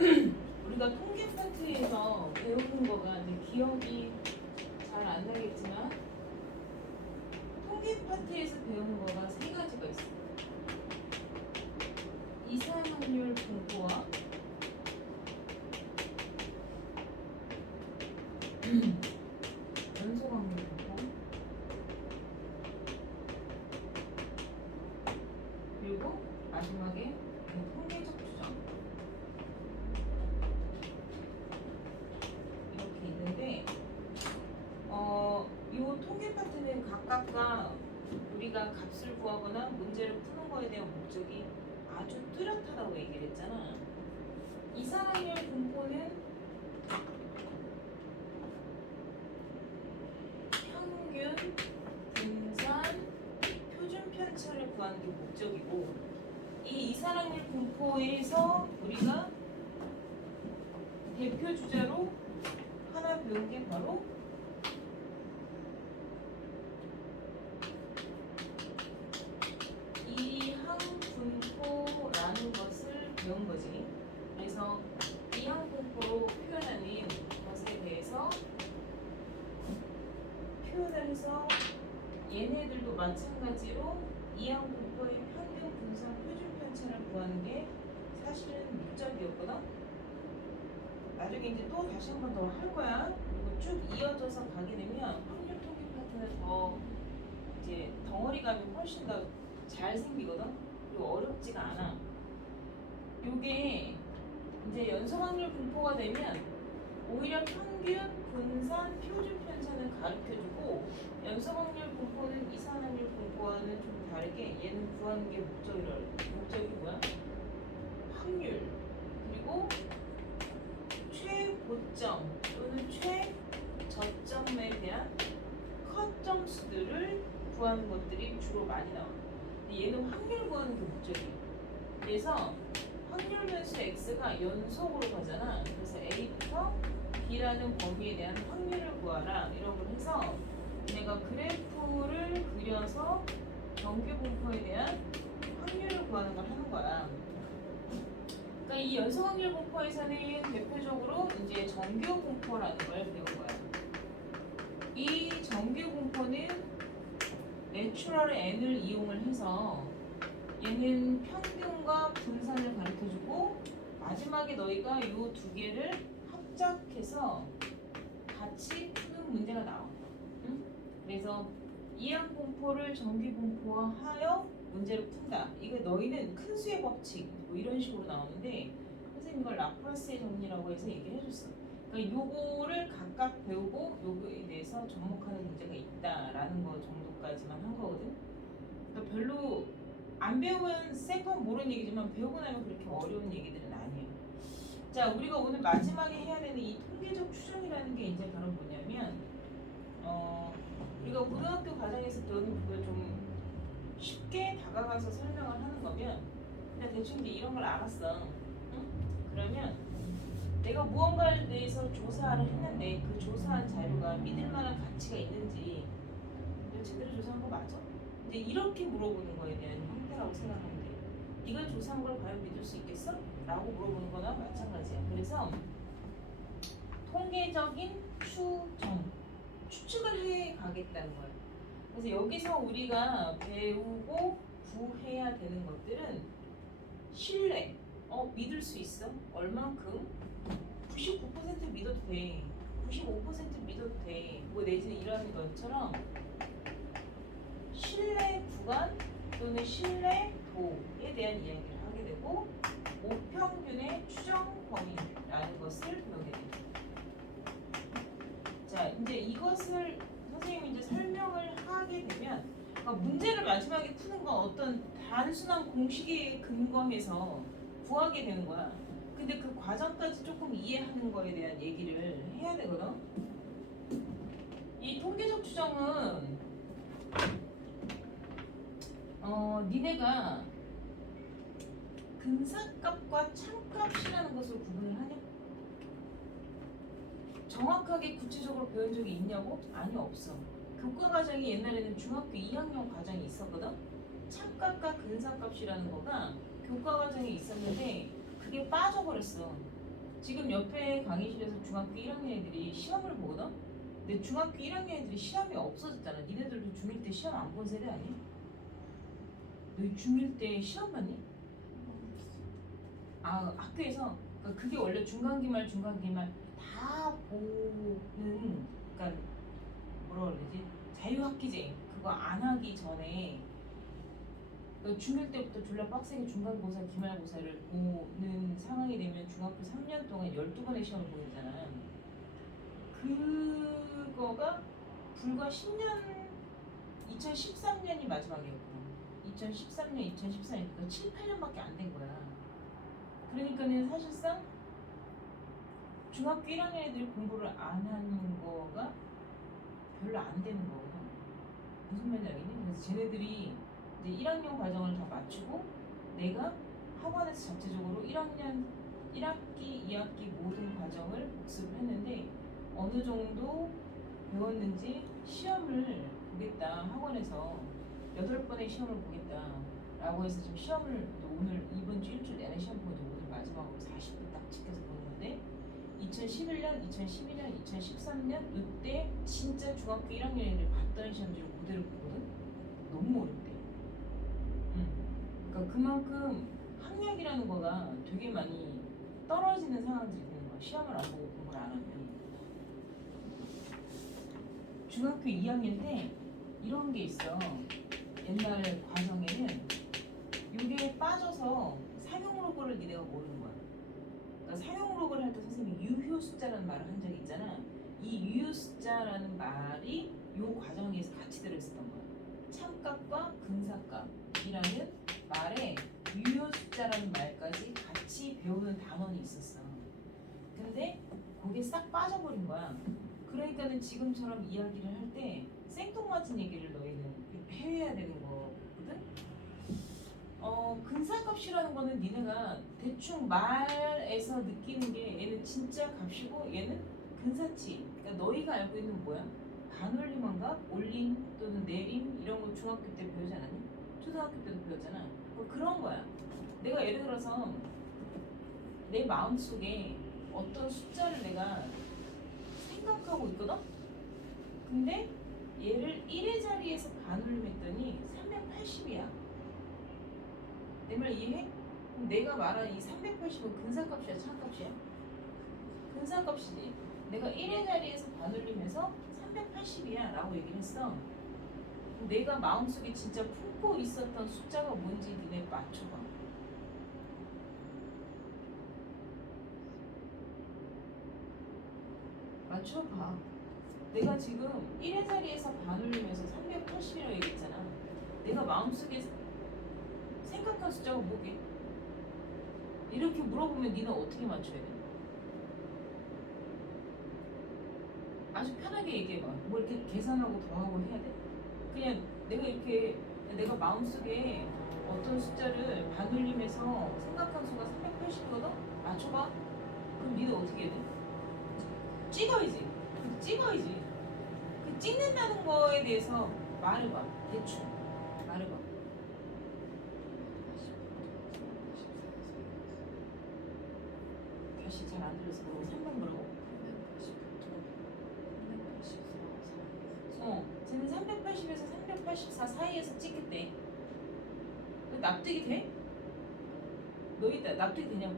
우리가 통계 파트에서 배우는 거가 이제 기억이 잘 안 나겠지만 통계 파트에서 배우는 거가 세 가지가 있어요. 이사 확률 분포와 연속 확률 분포 그리고 마지막에 통계적 추정 이렇게 있는데 이 통계 파트는 각각과 우리가 값을 구하거나 문제를 푸는 거에 대한 목적이 아주 뚜렷하다고 얘기를 했잖아. 이사 확률 분포는 평균, 분산, 표준 편차를 구하는 게 목적이고 이 이사 확률 분포에서 우리가 대표 주자로 하나 배운 게 바로 이항분포라는 것을 배운 거지. 그래서 이항분포로 표현하는 것에 대해서 표현을 해서 얘네들도 마찬가지로 이항분포의 평균, 분산, 표준 편차를 구하는 게 사실은 목적이었거든. 나중에 이제 또 다시 한 번 더 할 거야. 그리고 쭉 이어져서 가게 되면 확률 통계 파트는 더 이제 덩어리감이 훨씬 더 잘 생기거든. 그리고 어렵지가 않아. 요게 이제 연속 확률 분포가 되면 오히려 평균, 분산, 표준 편차는 가르쳐주고 연속 확률 분포는 이산 확률 분포와는 좀 다르게 얘는 구하는 게 목적이 뭐야? 확률 그리고 최고점 또는 최저점에 대한 컷 점수들을 구하는 것들이 주로 많이 나와. 근데 얘는 확률 구하는 게 목적이야. 그래서 확률 변수 x가 연속으로 가잖아. 그래서 a부터 b라는 범위에 대한 확률을 구하라 이런 걸 해서 내가 그래프를 그려서 정규 분포에 대한 확률을 구하는 걸 하는 거야. 그러니까 이 연속 확률 분포에서는 대표적으로 이제 정규 분포라는 걸 배운 거야. 이 정규 분포는 내추럴 n을 이용을 해서 얘는 평균과 분산을 가르쳐주고 마지막에 너희가 이 두 개를 합작해서 같이 푸는 문제가 나와. 응? 그래서 이항분포를 정규분포화하여 문제를 푼다. 이거 너희는 큰 수의 법칙 뭐 이런 식으로 나오는데 선생님 이걸 라플라스의 정리라고 해서 얘기를 해줬어. 그러니까 요거를 각각 배우고 요거에 대해서 접목하는 문제가 있다라는 거 정도까지만 한 거거든. 그러니까 별로 안 배우면 쌩판 모르는 얘기지만 배우고 나면 그렇게 어려운 얘기들은 아니에요. 자, 우리가 오늘 마지막에 해야 되는 이 통계적 추정이라는 게 이제 바로 뭐냐면 우리가 고등학교 과정에서 배우는 그걸 좀 쉽게 다가가서 설명을 하는 거면 그냥 대충 이제 이런 걸 알았어. 응? 그러면 내가 무언가에 대해서 조사를 했는데 그 조사한 자료가 믿을 만한 가치가 있는지 내가 제대로 조사한 거 맞아? 이제 이렇게 물어보는 거에 대한 형태라고 생각하면 돼. 이걸 조사한 걸 과연 믿을 수 있겠어? 라고 물어보는 거나 마찬가지야. 그래서 통계적인 추측을 해 가겠다는 거야. 그래서 여기서 우리가 배우고 구해야 되는 것들은 신뢰, 믿을 수 있어? 얼만큼? 99% 믿어도 돼. 95% 믿어도 돼. 뭐 내지는 이런 것처럼 신뢰 구간 또는 신뢰도에 대한 이야기를 하게 되고 모평균의 추정 범위라는 것을 배우게 됩니다. 자, 이제 이것을 선생님이 이제 설명을 하게 되면 그러니까 문제를 마지막에 푸는 건 어떤 단순한 공식에 근거해서 구하게 되는 거야. 근데 그 과정까지 조금 이해하는 거에 대한 얘기를 해야 되거든. 이 통계적 추정은 니네가 근사값과 참값이라는 것을 구분을 하냐? 정확하게 구체적으로 배운 적이 있냐고? 아니, 없어. 교과 과정이 옛날에는 중학교 2학년 과정이 있었거든? 참값과 근사값이라는 거가 교과 과정에 있었는데 그게 빠져버렸어. 지금 옆에 강의실에서 중학교 1학년 애들이 시험을 보거든? 근데 중학교 1학년 애들이 시험이 없어졌잖아. 니네들도 중1 때 시험 안 본 세대 아니야? 너희 중1 때 시험 봤니? 아, 학교에서? 그러니까 그게 원래 중간기말 다 보는, 그러니까 뭐라 그러지? 자유학기제 그거 안 하기 전에 그러니까 중1 때부터 졸라 빡세게 중간고사, 기말고사를 보는 상황이 되면 중학교 3년 동안 12번의 시험을 보게 되잖아. 그거가 불과 10년, 2013년이 마지막이었고 2013년, 2014년, 그러니까 7, 8년밖에 안 된 거야. 그러니까는 사실상 중학교 1학년 애들이 공부를 안 하는 거가 별로 안 되는 거거든. 무슨 말인지 알겠니? 그래서 쟤네들이 이제 1학년 과정을 다 마치고 내가 학원에서 자체적으로 1학년 1학기, 2학기 모든 과정을 복습을 했는데 어느 정도 배웠는지 시험을 보겠다. 학원에서 8번의 시험을 보겠다 라고 해서 지금 시험을 오늘 이번 주 일주일 내내 시험 보고 오늘 마지막으로 40분 딱 지켜서 보는 건데 2011년, 2012년, 2013년 이때 진짜 중학교 1학년 애들 봤던 시험지를 그대로 보거든? 너무 어렵대. 그러니까 그만큼 학력이라는 거가 되게 많이 떨어지는 상황들이 되는 거야. 시험을 안 보고 공부를 안 하면. 중학교 2학년 때 이런 게 있어. 옛날 과정에는 이게 빠져서 상용로그를 니네가 모르는 거야. 그러니까 상용로그를 할 때 선생님이 유효 숫자라는 말을 한 적이 있잖아. 이 유효 숫자라는 말이 이 과정에서 같이 들어있었던 거야. 참값과 근사값이라는 말에 유효 숫자라는 말까지 같이 배우는 단원이 있었어. 근데 그게 싹 빠져버린 거야. 그러니까는 지금처럼 이야기를 할 때 생뚱맞은 얘기를 너희는 해야 되는 거거든. 근사값이라는 거는 니네가 대충 말에서 느끼는 게 얘는 진짜 값이고 얘는 근사치. 그러니까 너희가 알고 있는 뭐야? 반올림한가? 올림 또는 내림 이런 거 중학교 때 배우지 않았니? 초등학교 때도 배웠잖아. 뭐 그런 거야. 내가 예를 들어서 내 마음속에 어떤 숫자를 내가 생각하고 있거든? 근데 얘를 1의 자리에서 반올림했더니 380이야. 내 말 이해해? 그럼 내가 말한 이 380은 근사값이야, 차값이야? 근사값이지. 내가 1의 자리에서 반올림해서 380이야 라고 얘기를 했어. 내가 마음속에 진짜 품고 있었던 숫자가 뭔지 니네 맞춰봐. 맞춰봐. 내가 지금 1의 자리에서 반올림해서 380이라고 얘기했잖아. 내가 마음속에 생각한 숫자가 뭐게? 이렇게 물어보면 니는 어떻게 맞춰야 돼? 아주 편하게 얘기해봐. 뭐 이렇게 계산하고 더하고 해야 돼? 그냥 내가 이렇게 내가 마음속에 어떤 숫자를 반올림해서 생각한 수가 380이거든? 맞춰봐. 그럼 니는 어떻게 해야 돼? 찍어야지. 찍어야지. 그 찍는다는 거에 대해서 말해봐. 대충 말해봐. 다시 잘 안 들려서 그러고 3번 뭐라고? 쟤는 380에서 384 사이에서 찍겠대. 납득이 돼? 너희 납득이 되냐고?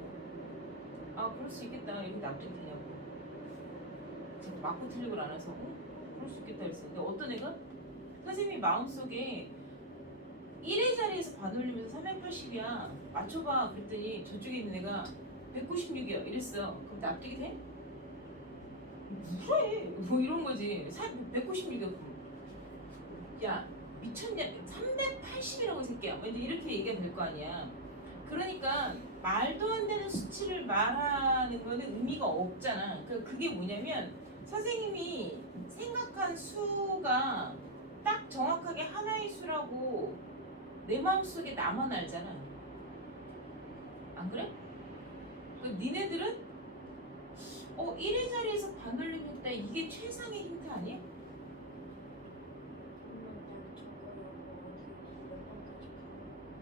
아 그럴 수 있겠다. 이렇게 납득이 되냐고? 지금 맞고 틀리고를 안 해서 그럴 수 있겠다 그랬어. 근데 어떤 애가 선생님이 마음속에 1의 자리에서 반올리면서 380이야 맞춰봐 그랬더니 저쪽에 있는 애가 196이야 이랬어. 그럼 납득이 돼? 그래 뭐 이런 거지. 196이야. 야 미쳤냐? 380이라고 이 새끼야. 뭐 이렇게 얘기가 될 거 아니야. 그러니까 말도 안 되는 수치를 말하는 거는 의미가 없잖아. 그게 뭐냐면 선생님이 생각한 수가 딱 정확하게 하나의 수라고 내 마음속에 나만 알잖아. 안 그래? 니네들은 1의 자리에서 반올림했다. 이게 최상의 힌트 아니야?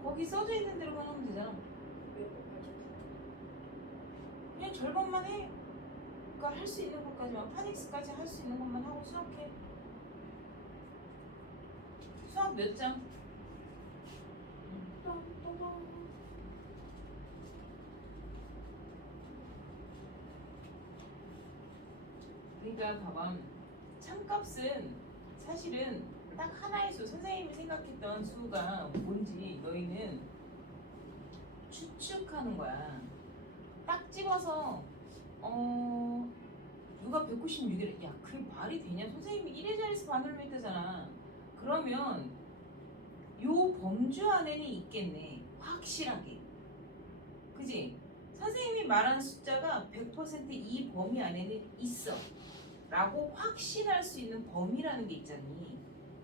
거기 써져 있는 대로만 하면 되잖아. 그냥 절반만 해. 그러니까 할 수 있는 것까지만, 파닉스까지 할 수 있는 것만 하고 수학해. 수학 몇 장? 그러니까 봐봐. 참값은 사실은 딱 하나의 수, 선생님이 생각했던 수가 뭔지 너희는 추측하는 거야. 딱 집어서 누가 196이래. 야, 그게 말이 되냐? 선생님이 1의 자리에서 반올림 했다잖아. 그러면 요 범주 안에는 있겠네. 확실하게. 그지? 선생님이 말한 숫자가 100% 이 범위 안에는 있어. 라고 확신할 수 있는 범위라는 게 있잖니.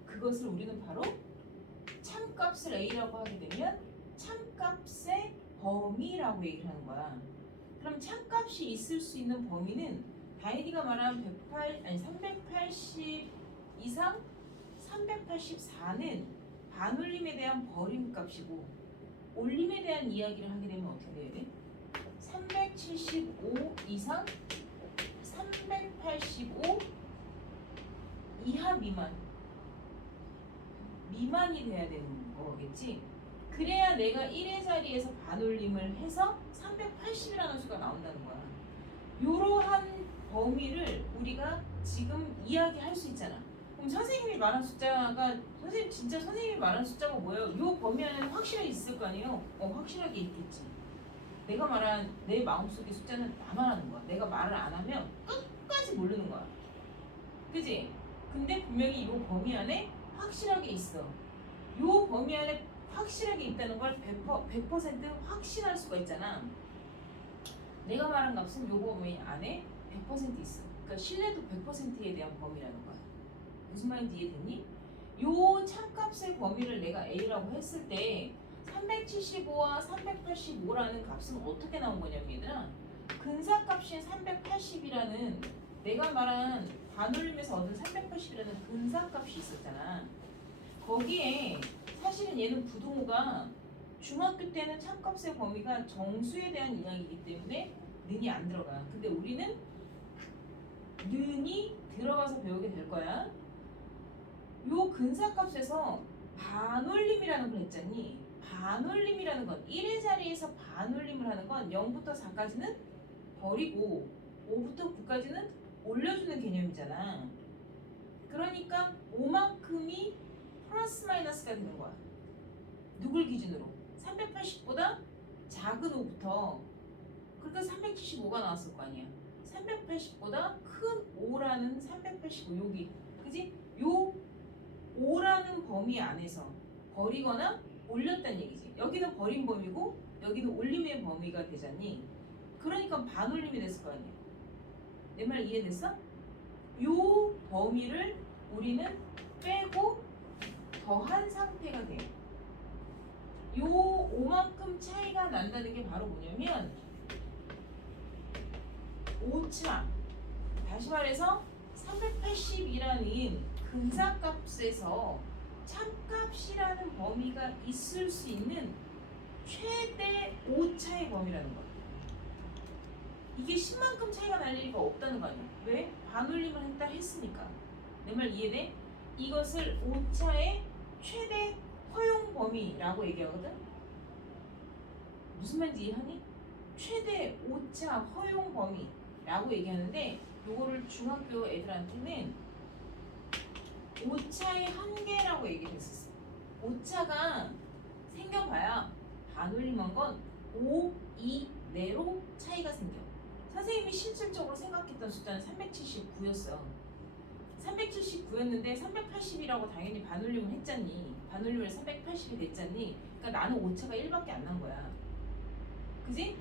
그것을 우리는 바로 참값을 A라고 하게 되면 참값의 범위라고 얘기를 하는 거야. 그럼 참값이 있을 수 있는 범위는 다이디가 말한 380 이상 384는 반올림에 대한 버림값이고, 올림에 대한 이야기를 하게 되면 어떻게 돼야 돼? 375 이상 385 이하 미만이 돼야 되는 거겠지? 그래야 내가 1의 자리에서 반올림을 해서 380이라는 수가 나온다는 거야. 이러한 범위를 우리가 지금 이야기할 수 있잖아. 그럼 선생님이 말한 숫자가 선생님이 말한 숫자가 뭐예요? 이 범위 안에는 확실하게 있을 거 아니에요? 확실하게 있겠지. 내가 말한 내 마음속의 숫자는 나만 아는 거야. 내가 말을 안 하면 끝까지 모르는 거야. 그지? 근데 분명히 이 범위 안에 확실하게 있어. 이 범위 안에 확실하게 있다는 걸 100% 확신할 수가 있잖아. 내가 말한 값은 이 범위 안에 100% 있어. 그러니까 신뢰도 100%에 대한 범위라는 거야. 무슨 말인지 이해됐니? 요 참값의 범위를 내가 A라고 했을 때 375와 385라는 값은 어떻게 나온 거냐면 얘들아, 근사값인 380이라는 내가 말한 반올림에서 얻은 380이라는 근사값이 있었잖아. 거기에 사실은 얘는 부동호가 중학교 때는 참값의 범위가 정수에 대한 이야기이기 때문에 는이 안 들어가. 근데 우리는 는이 들어가서 배우게 될 거야. 요 근사값에서 반올림이라는 걸 했잖니. 반올림이라는 건 1의 자리에서 반올림을 하는 건 0부터 4까지는 버리고 5부터 9까지는 올려주는 개념이잖아. 그러니까 5만큼이 플러스 마이너스가 되는 거야. 누굴 기준으로? 380보다 작은 5부터. 그러니까 375가 나왔을 거 아니야. 380보다 큰 5라는 385 여기. 그지? 요 5라는 범위 안에서 버리거나 올렸다는 얘기지. 여기는 버린 범위고 여기는 올림의 범위가 되잖니. 그러니까 반올림이 됐을 거 아니야. 내 말 이해됐어? 요 범위를 우리는 빼고 더한 상태가 돼. 요 5만큼 차이가 난다는 게 바로 뭐냐면 오차. 다시 말해서 380이라는 근사값에서 참값이라는 범위가 있을 수 있는 최대 오차의 범위라는 거야. 이게 10만큼 차이가 날 리가 없다는 거 아니야. 왜? 반올림을 했다 했으니까. 내 말 이해돼? 이것을 오차의 최대 허용 범위라고 얘기하거든. 무슨 말인지 이해하니? 최대 오차 허용 범위라고 얘기하는데, 요거를 중학교 애들한테는 오차의 한계라고 얘기를 했었어. 오차가 생겨봐야 반올림한 건 5, 2 내로 차이가 생겨. 선생님이 실질적으로 생각했던 숫자는 379였어. 379였는데 380이라고 당연히 반올림을 했잖니. 반올림을 380이 됐잖니. 그러니까 나는 오차가 1밖에 안 난 거야. 그지?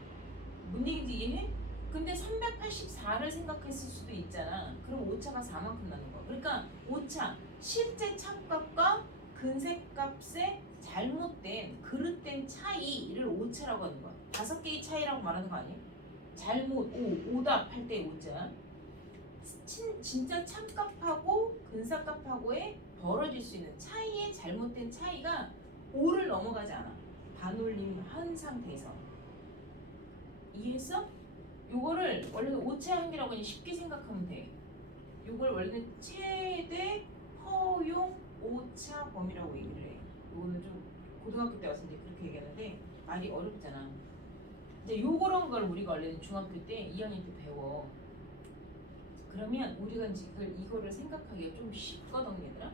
뭔 얘기인지 이해해? 근데 384를 생각했을 수도 있잖아. 그럼 오차가 4만큼 나는 거야. 그러니까 오차, 실제 참값과 근세값의 잘못된, 그릇된 차이를 오차라고 하는 거야. 5개의 차이라고 말하는 거 아니에요? 잘못, 오답 할 때 오차. 진짜 참값하고 근사값하고의 벌어질 수 있는 차이의 잘못된 차이가 5를 넘어가지 않아. 반올림 한 상태에서. 이해했어? 요거를 원래는 오차 한계라고 그냥 쉽게 생각하면 돼. 요걸 원래는 최대 허용 오차 범위라고 얘기를 해. 요거는 좀 고등학교 때 와서 이제 그렇게 얘기하는데 말이 어렵잖아. 이제 요런 걸 우리가 원래는 중학교 때 2학년 때 배워. 그러면 우리가 이제 이거를 생각하기가 좀 쉽거든 얘들아.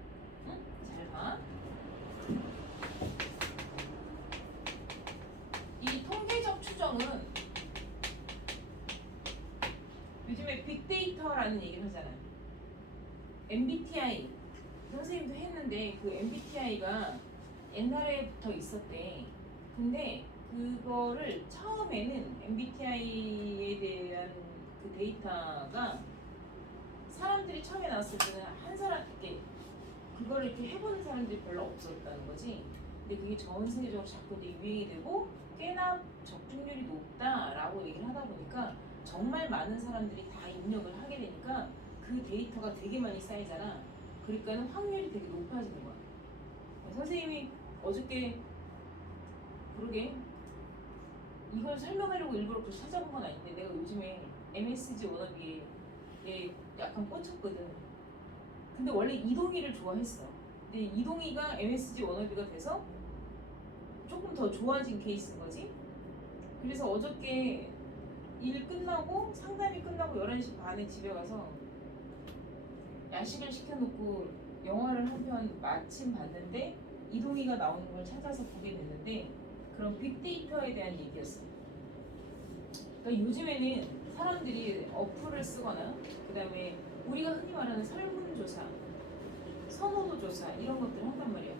응? 잘 봐. 이 통계적 추정은 요즘에 빅데이터라는 얘기를 하잖아. MBTI 선생님도 했는데 그 MBTI가 옛날에부터 있었대. 근데 그거를 처음에는 MBTI에 대한 그 데이터가 사람들이 처음에 나왔을 때는 한 사람 이렇게 그걸 이렇게 해보는 사람들이 별로 없었다는 거지. 근데 그게 전 세계적으로 자꾸 이제 유행이 되고 꽤나 적중률이 높다라고 얘기를 하다 보니까 정말 많은 사람들이 다 입력을 하게 되니까 그 데이터가 되게 많이 쌓이잖아. 그러니까는 확률이 되게 높아지는 거야. 선생님이 어저께 그러게 이걸 설명하려고 일부러 그 찾아본 건 아닌데 내가 요즘에 MSG 워너비에 약간 꽂혔거든. 근데 원래 이동희를 좋아했어. 근데 이동희가 MSG 워너비가 돼서 조금 더 좋아진 케이스인 거지. 그래서 어저께 일 끝나고 상담이 끝나고 11시 반에 집에 가서 야식을 시켜놓고 영화를 한 편 마침 봤는데 이동희가 나오는 걸 찾아서 보게 됐는데 그런 빅데이터에 대한 얘기였어. 그러니까 요즘에는 사람들이 어플을 쓰거나 그 다음에 우리가 흔히 말하는 설문조사, 선호도 조사 이런 것들을 한단 말이야.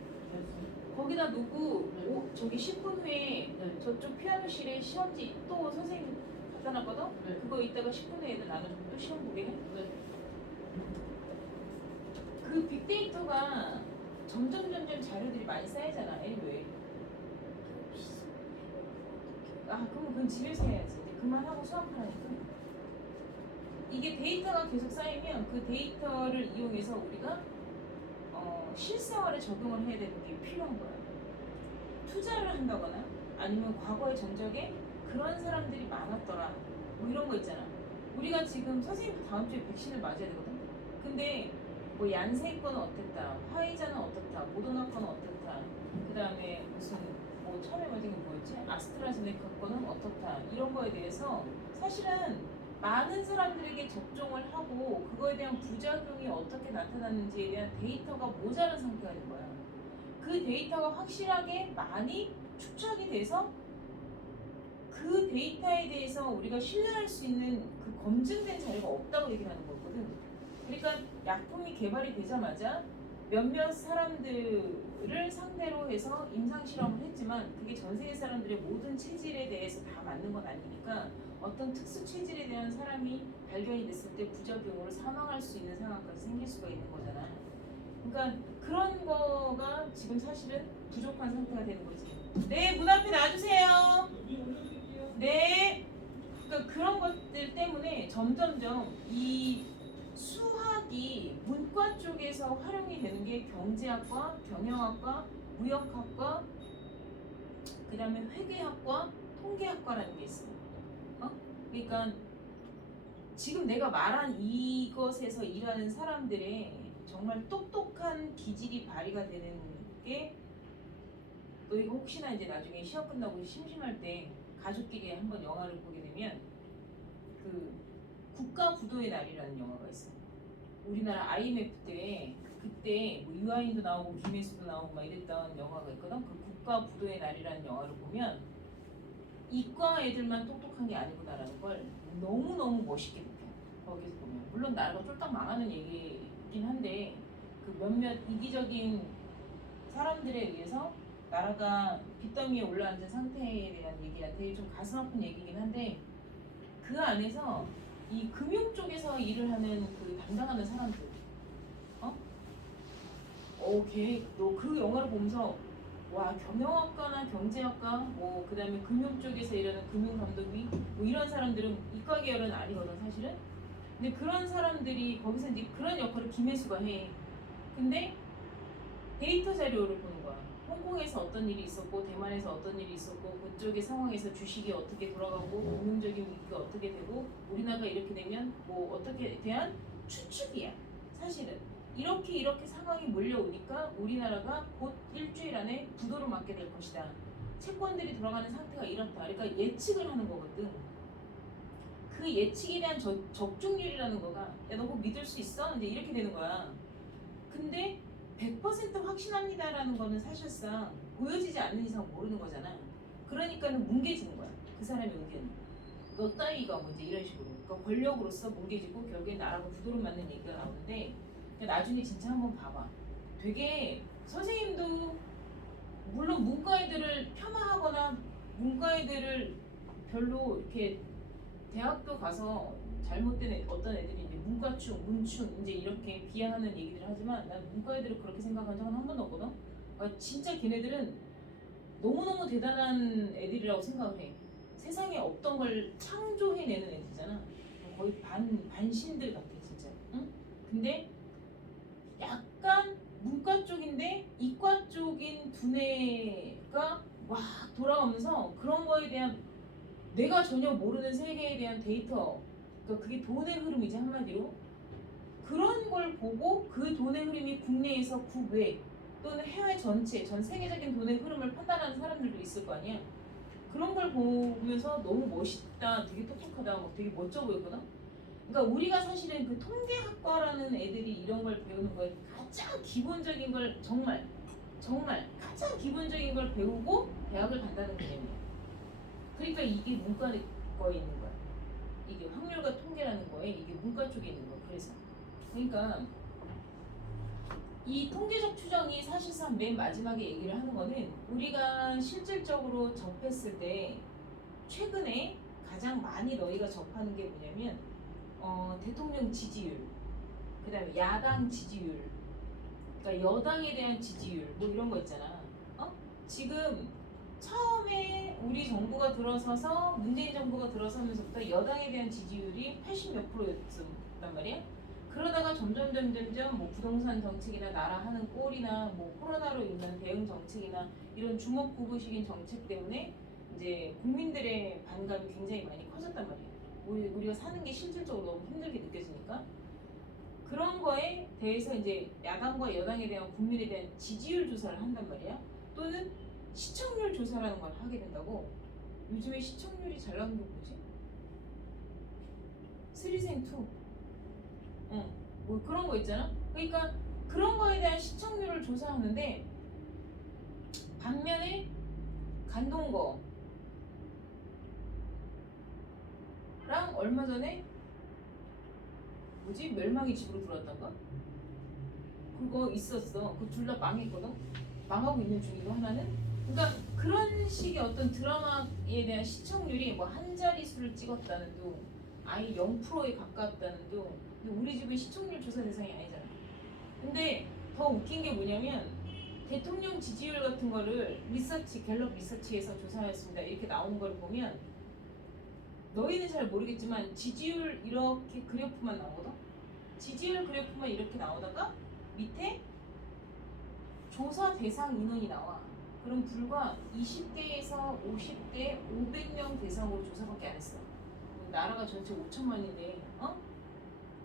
거기다 놓고 저기 10분 후에 저쪽 피아노실에 시험지 또 선생님 갖다 놨거든? 그거 이따가 10분 후에 애들 나눠주고 또 시험 보게 해. 그 빅데이터가 점점 자료들이 많이 쌓이잖아. anyway. 그럼 그건 집에서 해야지. 이제 그만하고 수학하라니까. 이게 데이터가 계속 쌓이면 그 데이터를 이용해서 우리가 실생활에 적용을 해야 되는 게 필요한 거야. 투자를 한다거나 아니면 과거의 전적에 그런 사람들이 많았더라. 뭐 이런 거 있잖아. 우리가 지금 선생님도 다음 주에 백신을 맞아야 되거든. 근데 뭐 얀센 거는 어땠다, 화이자는 어떻다, 모더나 거는 어떻다, 그 다음에 무슨 뭐 처음에 맞은 게 뭐였지? 아스트라제네카 거는 어떻다 이런 거에 대해서 사실은 많은 사람들에게 접종을 하고 그거에 대한 부작용이 어떻게 나타나는지에 대한 데이터가 모자란 상태가 된 거야. 그 데이터가 확실하게 많이 축적이 돼서 그 데이터에 대해서 우리가 신뢰할 수 있는 그 검증된 자료가 없다고 얘기를 하는 거거든. 그러니까 약품이 개발이 되자마자 몇몇 사람들을 상대로 해서 임상 실험을 했지만 그게 전 세계 사람들의 모든 체질에 대해서 다 맞는 건 아니니까 어떤 특수 체질에 대한 사람이 발견이 됐을 때 부작용으로 사망할 수 있는 상황까지 생길 수가 있는 거잖아. 그러니까 그런 거가 지금 사실은 부족한 상태가 되는 거지. 네, 문 앞에 놔주세요. 네. 그러니까 그런 것들 때문에 점점점 이 수학이 문과 쪽에서 활용이 되는 게 경제학과, 경영학과, 무역학과, 그 다음에 회계학과, 통계학과라는 게 있어요. 그러니까 지금 내가 말한 이것에서 일하는 사람들의 정말 똑똑한 기질이 발휘가 되는 게 너희가 혹시나 이제 나중에 시험 끝나고 심심할 때 가족끼리 한번 영화를 보게 되면 그 국가부도의 날이라는 영화가 있어요. 우리나라 IMF 때 그때 뭐 유아인도 나오고 김혜수도 나오고 막 이랬던 영화가 있거든. 그 국가부도의 날이라는 영화를 보면 이과 애들만 똑똑한 게 아니구나라는 걸 너무너무 멋있게 느껴. 거기서 보면 물론 나라가 쫄딱 망하는 얘기긴 한데 그 몇몇 이기적인 사람들에 의해서 나라가 빚더미에 올라앉은 상태에 대한 얘기야. 되게 좀 가슴 아픈 얘기긴 한데 그 안에서 이 금융 쪽에서 일을 하는 그 담당하는 사람들, 너 그 영화를 보면서 와 경영학과나 경제학과 뭐 그다음에 금융 쪽에서 일하는 금융 감독이 뭐 이런 사람들은 이과 계열은 아니거든 사실은. 근데 그런 사람들이 거기서 이제 그런 역할을 김혜수가 해. 근데 데이터 자료를 보는 거야. 홍콩에서 어떤 일이 있었고 대만에서 어떤 일이 있었고 그쪽의 상황에서 주식이 어떻게 돌아가고 금융적인 위기가 어떻게 되고 우리나라가 이렇게 되면 뭐 어떻게 대한 추측이야. 사실은 이렇게 상황이 몰려오니까 우리나라가 곧 일주일 안에 부도를 맞게 될 것이다. 채권들이 돌아가는 상태가 이렇다. 그러니까 예측을 하는 거거든. 그 예측에 대한 적중률이라는 거가 야, 너 그거 믿을 수 있어? 이제 이렇게 되는 거야. 근데 100% 확신합니다라는 거는 사실상 보여지지 않는 이상 모르는 거잖아. 그러니까는 뭉개지는 거야. 그 사람의 의견이. 너 따위가 뭐 이제 이런 식으로. 그러니까 권력으로서 뭉개지고 결국에 나라가 부도를 맞는 얘기가 나오는데 나중에 진짜 한번 봐봐. 되게 선생님도 물론 문과 애들을 폄하하거나 문과 애들을 별로 이렇게 대학교 가서 잘못된 어떤 애들이 이제 문과충, 문충 이제 이렇게 비하하는 얘기들을 하지만 난 문과 애들을 그렇게 생각한 적은 한 번도 없거든. 진짜 걔네들은 너무너무 대단한 애들이라고 생각을 해. 세상에 없던 걸 창조해내는 애들이잖아. 거의 반신들 같아 진짜. 응? 근데 약간 문과 쪽인데 이과 쪽인 두뇌가 막 돌아오면서 그런 거에 대한 내가 전혀 모르는 세계에 대한 데이터, 그러니까 그게 돈의 흐름이지 한마디로. 그런 걸 보고 그 돈의 흐름이 국내에서 국외 또는 해외 전체, 전 세계적인 돈의 흐름을 판단하는 사람들도 있을 거 아니야. 그런 걸 보면서 너무 멋있다, 되게 똑똑하다, 막 되게 멋져 보였거든. 그러니까 우리가 사실은 그 통계학과라는 애들이 이런 걸 배우는 거에 가장 기본적인 걸 정말 가장 기본적인 걸 배우고 대학을 간다는 개념이야. 그러니까 이게 문과에 있는 거야. 이게 확률과 통계라는 거에 이게 문과 쪽에 있는 거야. 그래서 그러니까 이 통계적 추정이 사실상 맨 마지막에 얘기를 하는 거는 우리가 실질적으로 접했을 때 최근에 가장 많이 너희가 접하는 게 뭐냐면 대통령 지지율, 그 다음에 야당 지지율, 그러니까 여당에 대한 지지율 뭐 이런 거 있잖아. 지금 처음에 우리 정부가 들어서서 문재인 정부가 들어서면서부터 여당에 대한 지지율이 80 몇 %였단 말이야. 그러다가 점점 뭐 부동산 정책이나 나라 하는 꼴이나 뭐 코로나로 인한 대응 정책이나 이런 주먹구구식인 정책 때문에 이제 국민들의 반감이 굉장히 많이 커졌단 말이야. 우리가 사는 게 실질적으로 너무 힘들게 느껴지니까 그런 거에 대해서 이제 야당과 여당에 대한 국민에 대한 지지율 조사를 한단 말이야. 또는 시청률 조사라는 걸 하게 된다고. 요즘에 시청률이 잘 나오는 게 뭐지? 스리생투. 뭐 그런 거 있잖아. 그러니까 그런 거에 대한 시청률을 조사하는데 반면에 간동거랑 얼마 전에 뭐지? 멸망이 집으로 들어왔던가? 그거 있었어. 그 둘 다 망했거든. 망하고 있는 중이고 하나는. 그러니까 그런 식의 어떤 드라마에 대한 시청률이 뭐 한 자릿수를 찍었다는 둥, 아예 0%에 가깝다는 둥. 근데 우리 집은 시청률 조사 대상이 아니잖아. 근데 더 웃긴 게 뭐냐면 대통령 지지율 같은 거를 갤럽 리서치에서 조사했습니다. 이렇게 나오는 걸 보면 너희는 잘 모르겠지만 지지율 이렇게 그래프만 나오거든. 지지율 그래프만 이렇게 나오다가 밑에 조사 대상 인원이 나와. 그럼 불과 20대에서 50대 500명 대상으로 조사밖에 안 했어. 나라가 전체 5천만인데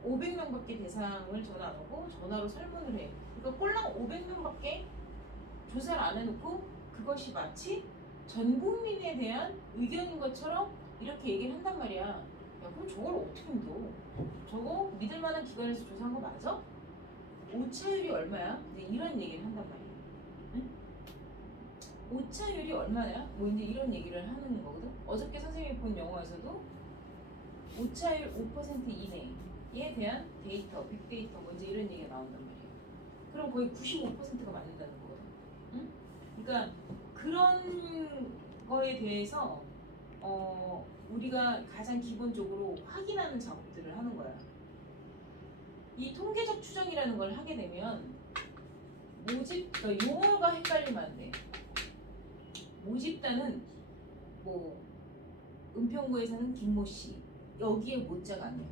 500명밖에 대상을 전화 안 하고 전화로 설문을 해. 그러니까 꼴랑 500명밖에 조사를 안 해놓고 그것이 마치 전 국민에 대한 의견인 것처럼 이렇게 얘기를 한단 말이야. 야 그럼 저걸 어떻게 믿어? 저거 믿을 만한 기관에서 조사한 거 맞아? 오차율이 얼마야? 이런 얘기를 한단 말이야. 응? 오차율이 얼마냐? 뭐 이제 이런 얘기를 하는 거거든. 어저께 선생님이 본 영화에서도 오차율 5% 이내에 대한 데이터, 빅데이터 뭐 이제 이런 얘기가 나온단 말이야. 그럼 거의 95%가 맞는다는 거거든. 응? 그러니까 그런 거에 대해서 우리가 가장 기본적으로 확인하는 작업들을 하는 거야. 이 통계적 추정이라는 걸 하게 되면 그러니까 용어가 헷갈리면 안 돼. 모집단은 뭐 은평구에 사는 김모 씨 여기에 모자가 아니야.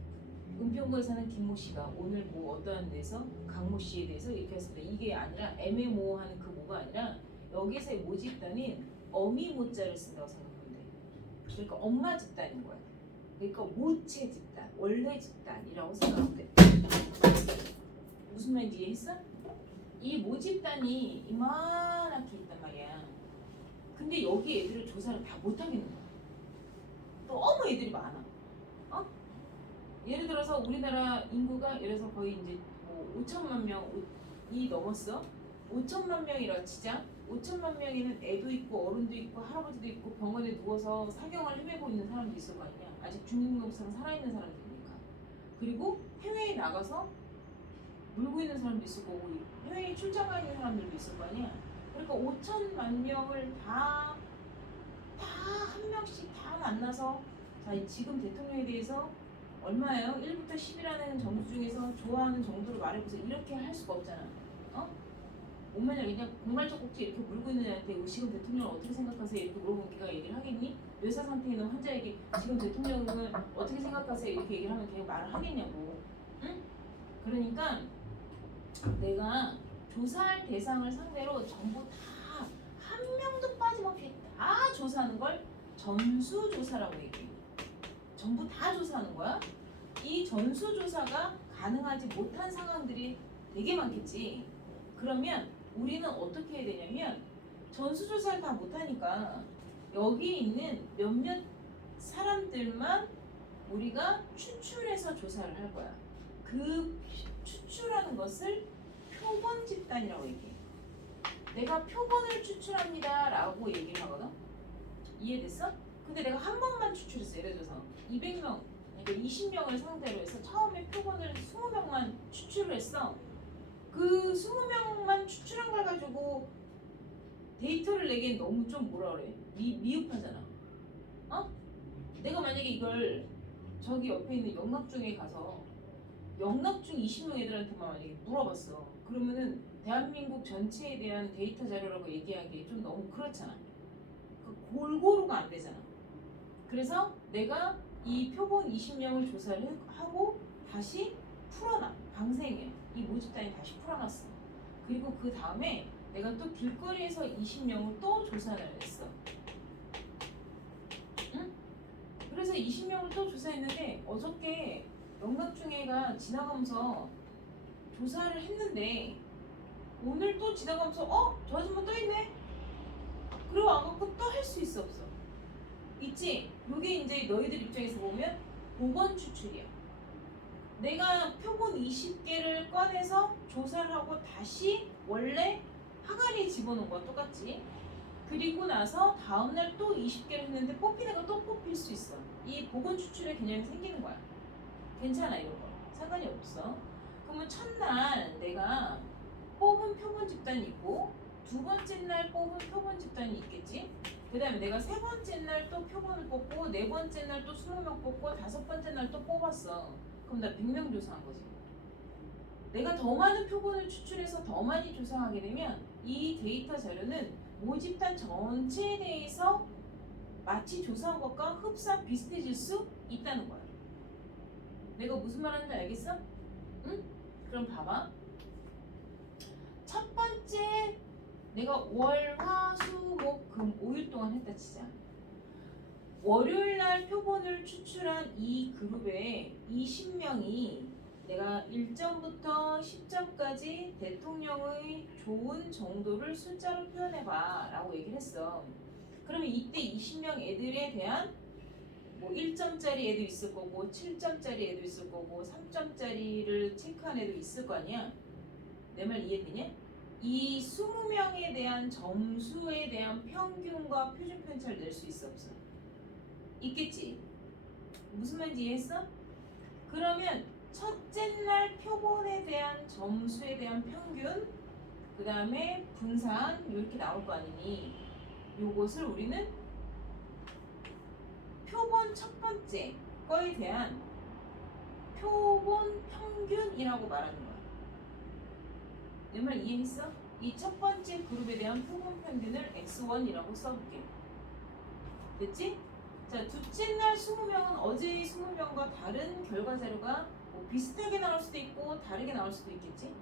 은평구에 사는 김모 씨가 오늘 뭐 어떠한 데서 강모 씨에 대해서 이렇게 했습니다. 이게 아니라 애매모호한 그 뭐가 아니라 여기서의 모집단인 어미 모자를 쓴다고 생각하면 돼. 그러니까 엄마 집단인 거야. 그러니까 모체 집단, 원래 집단이라고 생각하면 돼. 무슨 말인지 이해했어? 이 모집단이 이만하게 있단 말이야. 근데 여기 애들을 조사를 다 못하겠는 거야. 너무 애들이 많아. 어? 예를 들어서 우리나라 인구가 예를 들어서 거의 이제 뭐 5천만 명이 넘었어. 5천만 명이라 치자. 5천만 명에는 애도 있고 어른도 있고 할아버지도 있고 병원에 누워서 사경을 헤매고 있는 사람도 있을 거 아니야. 아직 중등록처럼 살아있는 사람들이니까. 그리고 해외에 나가서 놀고 있는 사람도 있을 거고 해외에 출장가 있는 사람들도 있을 거 아니야. 그러니까 5천만 명을 다 한 명씩 다 만나서 자 지금 대통령에 대해서 얼마예요? 1부터 10이라는 점수 중에서 좋아하는 정도로 말해보세요. 이렇게 할 수가 없잖아. 어? 오만약 그냥 공갈적 꼭지 이렇게 물고 있는 애한테 지금 대통령을 어떻게 생각하세요? 이렇게 물어보면 걔가 얘기를 하겠니? 뇌사 상태에 있는 환자에게 지금 대통령을 어떻게 생각하세요? 이렇게 얘기를 하면 걔가 말을 하겠냐고. 응? 그러니까 내가 조사할 대상을 상대로 전부 다 한 명도 빠짐없이 다 조사하는 걸 전수조사라고 얘기해. 전부 다 조사하는 거야. 이 전수조사가 가능하지 못한 상황들이 되게 많겠지. 그러면 우리는 어떻게 해야 되냐면 전수조사를 다 못하니까 여기 있는 몇몇 사람들만 우리가 추출해서 조사를 할 거야. 그 추출하는 것을 표본 집단이라고 얘기해. 내가 표본을 추출합니다 라고 얘기를 하거든. 이해됐어? 근데 내가 한 번만 추출했어. 예를 들어서 200명, 그러니까 20명을 상대로 해서 처음에 표본을 20명만 추출을 했어. 그 20명만 추출한 걸 가지고 데이터를 내기엔 너무 좀 뭐라 그래? 미흡하잖아. 어? 내가 만약에 이걸 저기 옆에 있는 영락중에 가서 영락중 20명 애들한테만 만약에 물어봤어. 그러면은 대한민국 전체에 대한 데이터 자료라고 얘기하기 좀 너무 그렇잖아. 그 골고루가 안 되잖아. 그래서 내가 이 표본 20명을 조사를 하고 다시 풀어놔. 방생해. 이 모집단이 다시 풀어놨어. 그리고 그 다음에 내가 또 길거리에서 20명을 또 조사를 했어. 응? 그래서 20명을 또 조사했는데 어저께 영락중애가 지나가면서 조사를 했는데 오늘 또 지나가면서 저 아줌마 또 있네? 그리고 와갖고 또 할 수 있어 없어? 있지? 요게 이제 너희들 입장에서 보면 보건 추출이야. 내가 표본 20개를 꺼내서 조사를 하고 다시 원래 항아리에 집어넣은 거와 똑같지? 그리고 나서 다음날 또 20개를 했는데 뽑히는 거 또 뽑힐 수 있어. 이 보건 추출의 개념이 생기는 거야. 괜찮아 이런 거. 상관이 없어. 그러면 첫날 내가 뽑은 표본 집단이 있고 두 번째 날 뽑은 표본 집단이 있겠지? 그 다음에 내가 세 번째 날 또 표본을 뽑고 네 번째 날 또 20명 뽑고 다섯 번째 날 또 뽑았어. 그럼 나 100명 조사한 거지. 내가 더 많은 표본을 추출해서 더 많이 조사하게 되면 이 데이터 자료는 모집단 전체에 대해서 마치 조사한 것과 흡사 비슷해질 수 있다는 거야. 내가 무슨 말 하는지 알겠어? 응? 그럼 봐봐. 첫 번째 내가 월, 화, 수, 목, 금 5일 동안 했다 치자. 월요일 날 표본을 추출한 이 그룹에 20명이 내가 1점부터 10점까지 대통령의 좋은 정도를 숫자로 표현해봐 라고 얘기를 했어. 그러면 이때 20명 애들에 대한 뭐 1점짜리 애도 있을 거고 7점짜리 애도 있을 거고 3점짜리를 체크한 애도 있을 거 아니야. 내 말 이해되냐? 이 20명에 대한 점수에 대한 평균과 표준 편차를 낼 수 있어 없어? 있겠지? 무슨 말인지 이해했어? 그러면 첫째 날 표본에 대한 점수에 대한 평균 그 다음에 분산 이렇게 나올 거 아니니 요것을 우리는 표본 첫 번째 거에 대한 표본 평균이라고 말하는 거야. 내 말 이해했어? 이 첫 번째 그룹에 대한 표본 평균을 x1이라고 써볼게. 됐지? 자, 둘째 날 20명은 어제의 20명과 다른 결과 자료가 뭐 비슷하게 나올 수도 있고 다르게 나올 수도 있겠지?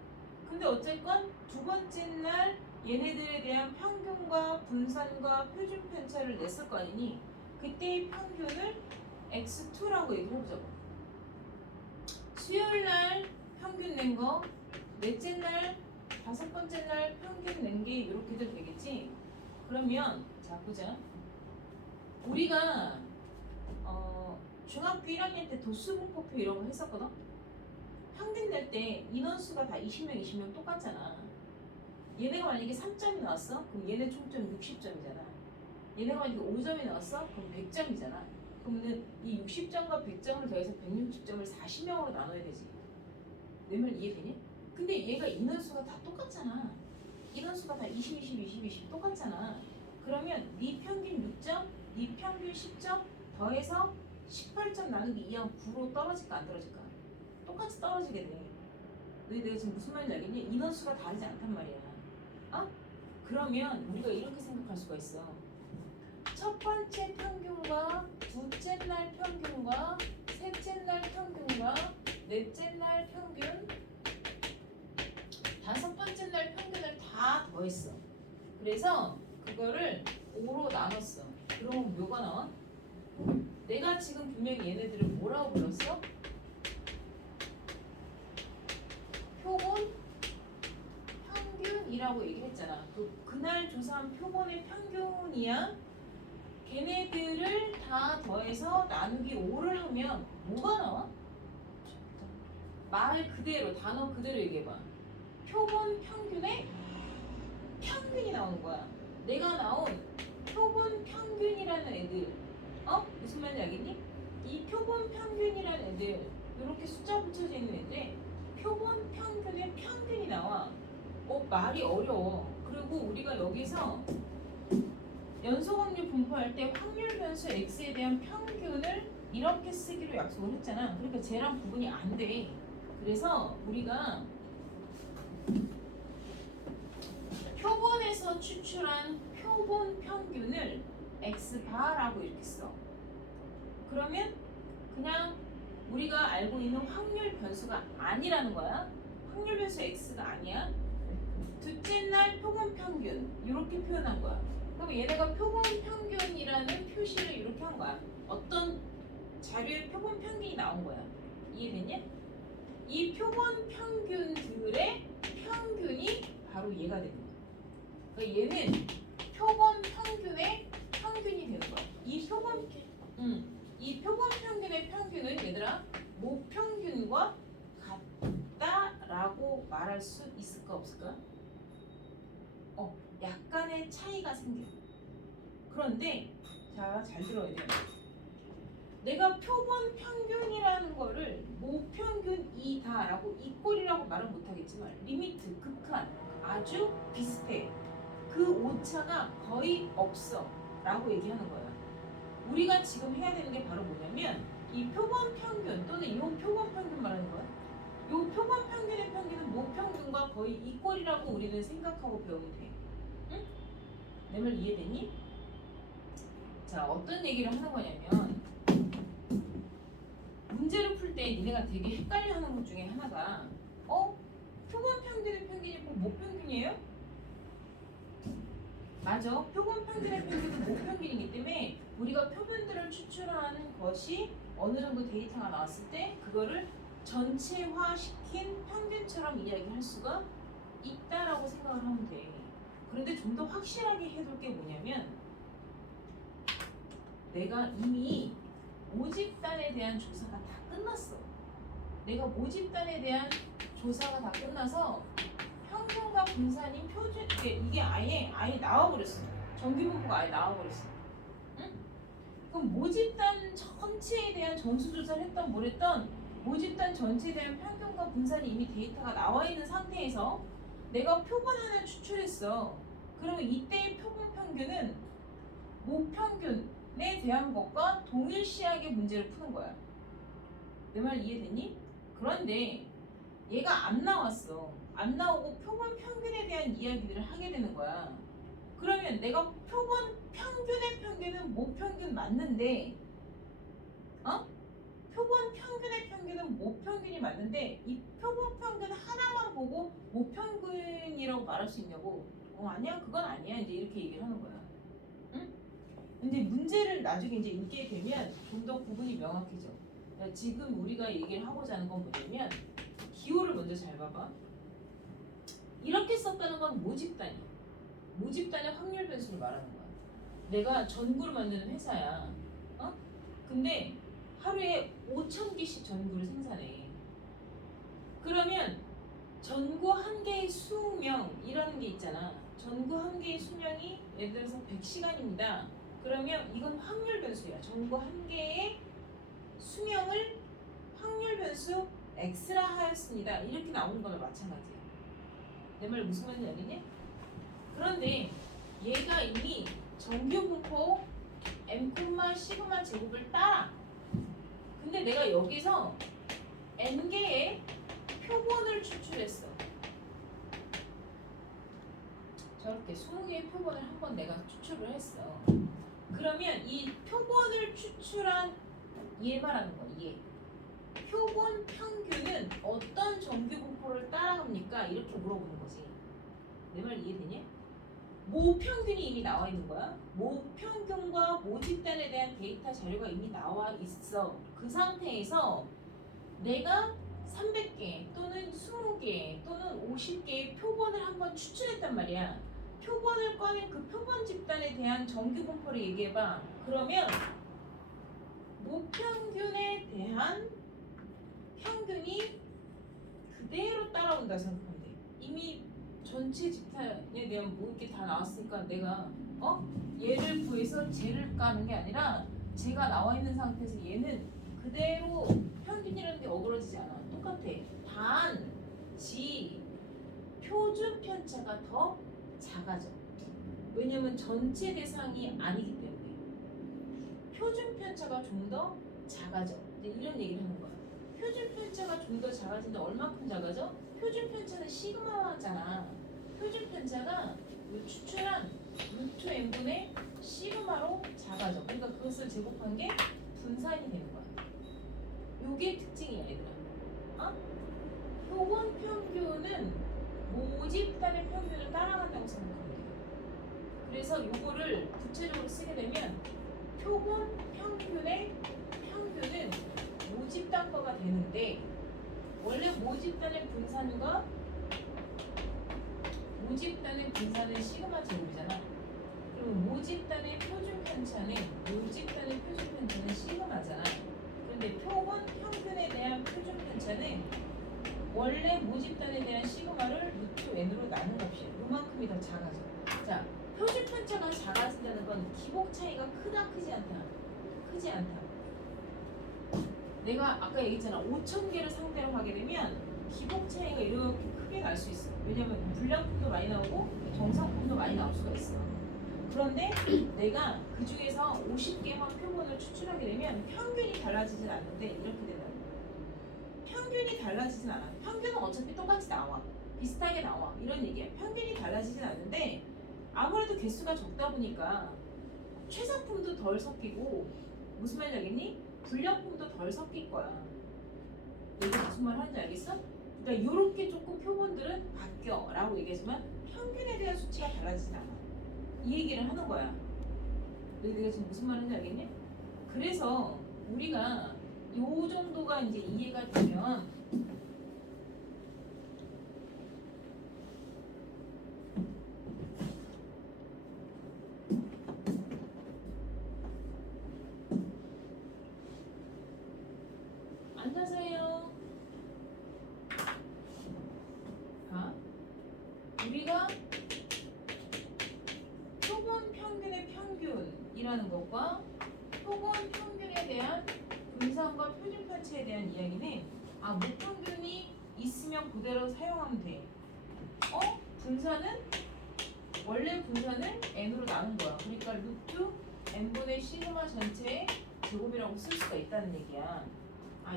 근데 어쨌건 두 번째 날 얘네들에 대한 평균과 분산과 표준 편차를 냈을 거 아니니 그때의 평균을 x2라고 얘기를 해보자고. 수요일 날 평균 낸 거, 넷째 날, 다섯 번째 날 평균 낸 게 이렇게도 되겠지? 그러면 자 보자. 우리가 중학교 1학년 때 도수분포표 이런 거 했었거든? 평균 낼 때 인원수가 다 20명, 20명 똑같잖아. 얘네가 만약에 3점이 나왔어? 그럼 얘네 총점 60점이잖아. 얘네가 만약에 5점이 나왔어? 그럼 100점이잖아. 그러면 이 60점과 100점을 더해서 160점을 40명으로 나눠야 되지. 내 말 이해되니? 근데 얘가 인원수가 다 똑같잖아. 인원수가 다 20, 20, 20, 20 똑같잖아. 그러면 네 평균 6점, 네 평균 10점 더해서 18점 나누기 2하면 9로 떨어질까 안 떨어질까? 똑같이 떨어지게 돼. 너희 내가 지금 무슨 말인지 알겠니? 인원수가 다르지 않단 말이야. 어? 그러면 우리가 이렇게 생각할 수가 있어. 첫 번째 평균과 둘째 날 평균과 셋째 날 평균과 넷째 날 평균, 다섯 번째 날 평균을 다 더했어. 그래서 그거를 5로 나눴어. 그러면 뭐가 나와? 내가 지금 분명히 얘네들을 뭐라고 불렀어? 표본 평균이라고 얘기했잖아. 그날 조사한 표본의 평균이야. 걔네들을 다 더해서 나누기 5를 하면 뭐가 나와? 말 그대로 단어 그대로 얘기해봐. 표본 평균의 평균이 나오는 거야. 내가 나온 표본 평균이라는 애들, 무슨 말인지 알겠니? 이 표본 평균이라는 애들, 이렇게 숫자 붙여져 있는 애들의 표본 평균의 평균이 나와. 말이 어려워. 그리고 우리가 여기서 연속 확률 분포할 때 확률 변수 x에 대한 평균을 이렇게 쓰기로 약속을 했잖아. 그러니까 쟤랑 구분이 안 돼. 그래서 우리가 표본에서 추출한 표본 평균을 x바라고 이렇게 써. 그러면 그냥 우리가 알고 있는 확률 변수가 아니라는 거야. 확률 변수 x가 아니야. 둘째 날 표본 평균 이렇게 표현한 거야. 그럼 얘네가 표본 평균이라는 표시를 이렇게 한 거야. 어떤 자료에 표본 평균이 나온 거야. 이해됐냐? 이 표본 평균들의 평균이 바로 얘가 되는 거야. 그러니까 얘는 표본 평균의 평균이 되는 거야. 이 표본 평균의 평균은 얘들아 모평균과 같다라고 말할 수 있을까 없을까? 약간의 차이가 생겨. 그런데 자, 잘 들어야 돼. 내가 표본 평균이라는 거를 모평균이다라고 이꼴이라고 말은 못하겠지만 리미트, 극한, 아주 비슷해. 그 오차가 거의 없어 라고 얘기하는 거야. 우리가 지금 해야 되는 게 바로 뭐냐면 이 표본 평균 또는 이 표본 평균 말하는 거야. 이 표본 평균의 평균은 모평균과 거의 이꼴이라고 우리는 생각하고 배우면 돼. 응? 내 말 이해되니? 자, 어떤 얘기를 하는 거냐면 문제를 풀 때 니네가 되게 헷갈려 하는 것 중에 하나가 표본 평균의 평균이 꼭 모평균이에요? 맞아. 표본 평균의 평균은 모평균이기 때문에 우리가 표본들을 추출하는 것이 어느 정도 데이터가 나왔을 때 그거를 전체화시킨 평균처럼 이야기할 수가 있다라고 생각을 하면 돼. 그런데 좀 더 확실하게 해둘 게 뭐냐면 내가 이미 모집단에 대한 조사가 다 끝났어. 내가 모집단에 대한 조사가 다 끝나서 평균과 분산인 표준 이게 아예 나와버렸어. 정기분포가 아예 나와버렸어. 응? 그럼 모집단 전체에 대한 전수조사를 했던 뭘 했던 모집단 전체에 대한 평균과 분산이 이미 데이터가 나와 있는 상태에서 내가 표본 하나 추출했어. 그러면 이때의 표본 평균은 모평균에 대한 것과 동일시하게 문제를 푸는 거야. 내 말 이해되니? 그런데 얘가 안 나왔어. 안 나오고 표본 평균에 대한 이야기들을 하게 되는 거야. 그러면 내가 표본 평균의 평균은 모평균 맞는데 표본 평균의 평균은 모평균이 맞는데 이 표본 평균 하나만 보고 모평균이라고 말할 수 있냐고. 아니야 그건 아니야 이제 이렇게 얘기를 하는 거야. 응? 근데 문제를 나중에 이제 읽게 되면 좀 더 구분이 명확해져. 그러니까 지금 우리가 얘기를 하고자 하는 건 뭐냐면 기호를 먼저 잘 봐봐. 이렇게 썼다는 건 모집단이야. 모집단의 확률 변수를 말하는 거야. 내가 전구를 만드는 회사야. 어? 근데 하루에 5,000개씩 전구를 생산해. 그러면 전구 한 개의 수명이라는 게 있잖아. 전구 한 개의 수명이 예를 들어서 100시간입니다. 그러면 이건 확률 변수야. 전구 한 개의 수명을 확률 변수 x라 하였습니다. 이렇게 나오는 거나 마찬가지야. 내 말 무슨 말인지 알겠니? 그런데 얘가 이미 정규 분포 m, 시그마 제곱을 따라. 근데 내가 여기서 n개의 표본을 추출했어. 저렇게 20개의 표본을 한번 내가 추출을 했어. 그러면 이 표본을 추출한 얘 말하는 거야. 얘. 표본 평균은 어떤 정규 분포를 따라갑니까? 이렇게 물어보는 거지. 내 말 이해되냐? 모평균이 이미 나와 있는 거야. 모평균과 모집단에 대한 데이터 자료가 이미 나와 있어. 그 상태에서 내가 300개 또는 20개 또는 50개의 표본을 한번 추출했단 말이야. 표본을 꺼낸 그 표본 집단에 대한 정규 분포를 얘기해봐. 그러면 모평균에 대한 평균이 그대로 따라온다 생각하면 돼. 이미 전체 집단에 대한 모을 게 다 나왔으니까 내가 얘를 구해서 쟤를 까는 게 아니라 쟤가 나와 있는 상태에서 얘는 그대로 평균이라는 게 어그러지지 않아. 똑같아. 단, 표준 편차가 더 작아져. 왜냐면 전체 대상이 아니기 때문에. 표준 편차가 좀 더 작아져. 이런 얘기를 하는 거야. 표준 편차가 좀 더 작아진데 얼마큼 작아져? 표준 편차는 시그마잖아. 표준 편차가 추출한 루트 n분의 시그마로 작아져. 그러니까 그것을 제곱한 게 분산이 되는 거야. 요게 특징이야, 얘들아. 표본 평균은 모집단의 평균을 따라간다고 생각하면 돼. 그래서 요거를 구체적으로 쓰게 되면 표본 평균의 평균은 모집단 거가 되는데 원래 모집단의 분산은 시그마 제곱이잖아. 그리고 모집단의 표준 편차는 시그마잖아. 그런데 표본 평균에 대한 표준 편차는 원래 모집단에 대한 시그마를 루트 n으로 나눈 값이야. 요만큼이 더 작아져. 자, 표준 편차가 작아진다는 건 기복 차이가 크지 않다. 내가 아까 얘기했잖아. 5,000개를 상대로 하게 되면 기복 차이가 이렇게 크게 날 수 있어. 왜냐면 불량품도 많이 나오고 정상품도 많이 나올 수가 있어. 그런데 내가 그 중에서 50개만 표본을 추출하게 되면 평균이 달라지진 않는데 이렇게 된다. 평균이 달라지진 않아. 평균은 어차피 똑같이 나와. 비슷하게 나와. 이런 얘기야. 평균이 달라지진 않는데 아무래도 개수가 적다 보니까 최상품도 덜 섞이고 무슨 말인지 알겠니? 불량품도 덜 섞일 거야. 내가 무슨 말 하는지 알겠어? 그러니까 이렇게 조금 표본들은 바뀌어 라고 얘기하지만 평균에 대한 수치가 달라지진 않아. 이 얘기를 하는 거야. 내가 지금 무슨 말 하는지 알겠니? 그래서 우리가 요 정도가 이제 이해가 되면 앉아서 해요. 우리가 표본 평균의 평균이라는 것과 표본 평균에 대한 분산과 표준 편차에 대한 이야기는 무평균이 있으면 그대로 사용하면 돼. 원래 분산을 n으로 나눈 거야. 그러니까 루트 n분의 시그마 전체의 제곱이라고 쓸 수가 있다는 얘기야.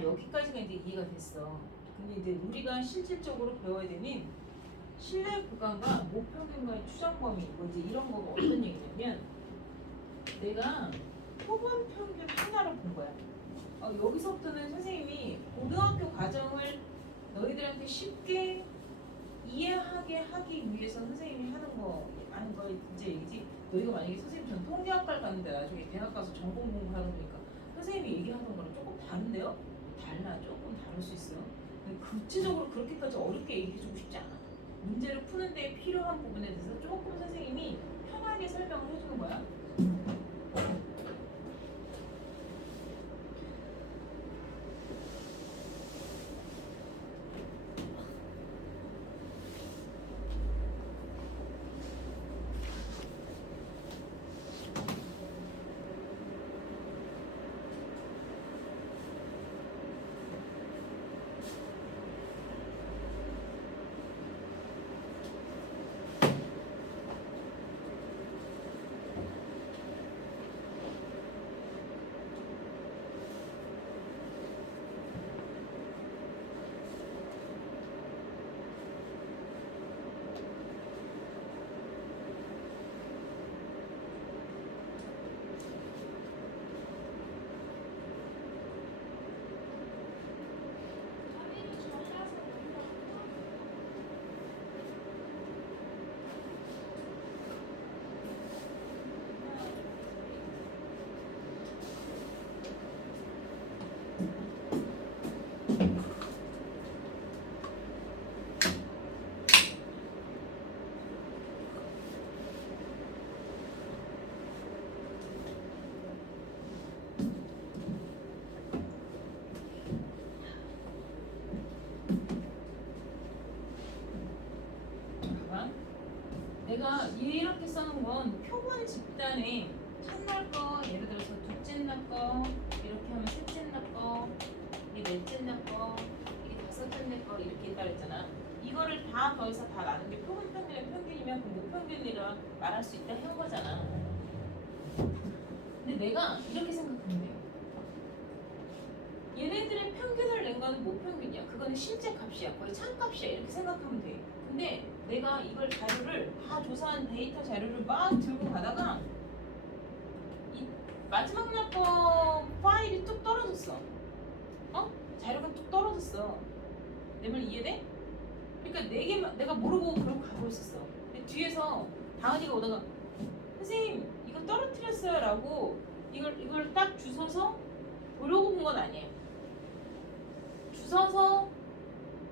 여기까지가 이제 이해가 됐어. 근데 이제 우리가 실질적으로 배워야 되는 신뢰 구간과 모평균과의 추정 범위 이제 이런 거가 어떤 얘기냐면 내가 표본 평균 하나로 본 거야. 여기서부터는 선생님이 고등학교 과정을 너희들한테 쉽게 이해하게 하기 위해서 선생님이 하는 거 이제 얘기지. 너희가 만약에 선생님 전 통계학과를 갔는데 나중에 대학 가서 전공 공부하는 거니까 선생님이 얘기하던 거랑 조금 다른데요? 달라. 조금 다를 수 있어요. 근데 구체적으로 그렇게까지 어렵게 얘기해주고 싶지 않아. 문제를 푸는데 필요한 부분에 대해서 조금 선생님이 편하게 설명을 해주는 거야. 내가 이렇게 써놓은 건 표본 집단에 첫날 거, 예를 들어서 둘째 날 거, 이렇게 하면 셋째 날 거, 이게 넷째 날 거, 이게 다섯째 날 거 이렇게 있다 그랬잖아. 이거를 다 더해서 다 나눈 게 표본 평균의 평균이면 그 무평균이라 말할 수 있다 한 거잖아. 근데 내가 이렇게 생각하면 돼요. 얘네들의 평균을 낸 거는 무평균이야. 그거는 실제 값이야. 거의 참값이야. 이렇게 생각하면 돼. 근데 내가 이걸 자료를 다 조사한 데이터 자료를 막 들고 가다가 이 마지막 날 거 파일이 뚝 떨어졌어. 자료가 뚝 떨어졌어. 내 말 이해돼? 그러니까 내가 모르고 그러고 가고 있었어. 근데 뒤에서 다은이가 오다가 선생님 이거 떨어뜨렸어요 라고 이걸 딱 주워서 보려고 본 건 아니에요. 주워서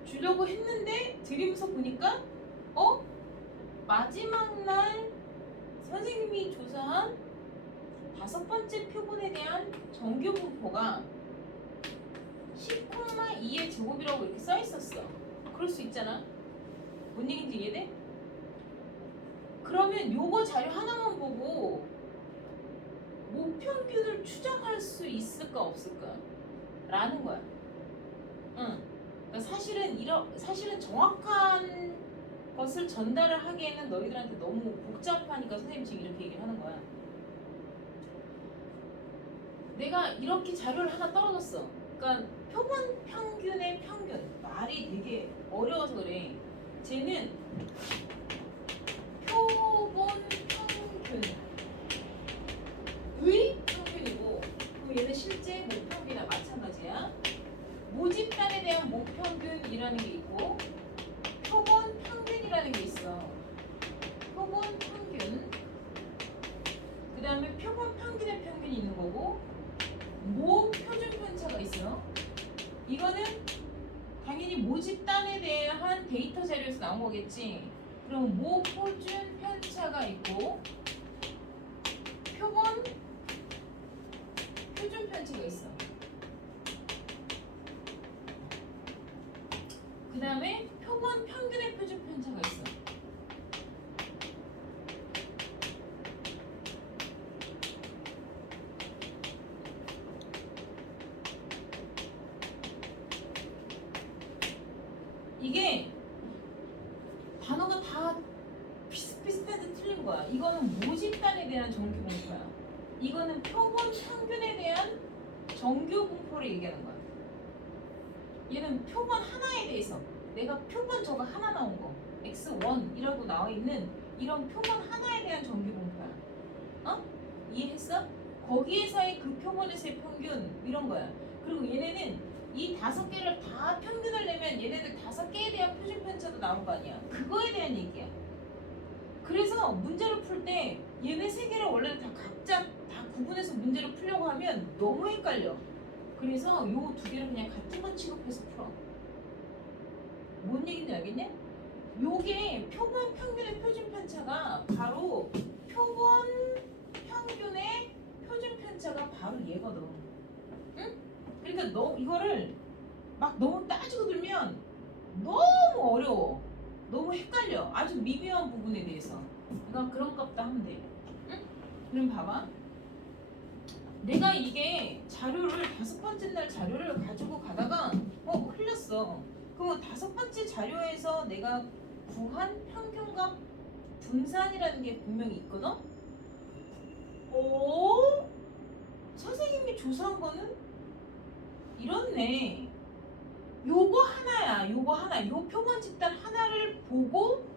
주려고 했는데 드리면서 보니까 마지막 날 선생님이 조사한 5번째 표본에 대한 정규 분포가 10,2의 제곱이라고 이렇게 써 있었어. 그럴 수 있잖아. 뭔 얘기인지 이해돼? 그러면 요거 자료 하나만 보고 모평균을 추정할 수 있을까 없을까? 라는 거야. 그러니까 사실은 정확한 것을 전달을 하기에는 너희들한테 너무 복잡하니까 선생님 지금 이렇게 얘기를 하는 거야. 내가 이렇게 자료를 하나 떨어졌어. 그러니까 표본 평균의 평균. 말이 되게 어려워서 그래. 쟤는 표본 평균의 평균이고, 그럼 얘는 실제 모평균이나 마찬가지야. 모집단에 대한 모평균이라는 게 있고, 표본 평균이라는 게 있어. 표본 평균. 그 다음에 표본 평균의 평균이 있는 거고, 모 표준 편차가 있어. 이거는 당연히 모집단에 대한 데이터 자료에서 나온 거겠지. 그럼 모 표준 편차가 있고, 표본 표준 편차가 있어. 그 다음에 표본 평균의 표준 편차가 있어. 이게 단어가 다 비슷비슷한데 틀린 거야. 이거는 모집단에 대한 정규 분포야. 이거는 표본 평균에 대한 정규 분포를 얘기하는 거야. 얘는 표본 하나에 대해서 내가 표본 저거 하나 나온 거 x1이라고 나와 있는 이런 표본 하나에 대한 정규 분포야. 이해했어? 거기에서의 그 표본에서의 평균 이런 거야. 그리고 얘네는 이 5개를 다 평균을 내면 얘네들 5개에 대한 표준 편차도 나와. 나올 거 아니야. 그거에 대한 얘기야. 그래서 문제를 풀 때 얘네 세 개를 원래는 다 각자 다 구분해서 문제를 풀려고 하면 너무 헷갈려. 그래서 요 두 개를 그냥 같은 거 취급해서 풀어. 뭔 얘기인지 알겠냐? 요게 표본 평균의 표준 편차가 바로 표본 평균의 표준 편차가 바로 얘거든. 응? 그러니까 너 이거를 막 너무 따지고 들면 너무 어려워. 너무 헷갈려. 아주 미묘한 부분에 대해서. 그러니까 그런가 보다 하면 돼. 응? 그럼 봐봐. 내가 이게 자료를 5번째 날 자료를 가지고 가다가 흘렸어. 그럼 5번째 자료에서 내가 구한 평균값 분산이라는 게 분명히 있거든? 오? 선생님이 조사한 거는 이렇네. 요거 하나야. 요거 하나. 요 표본 집단 하나를 보고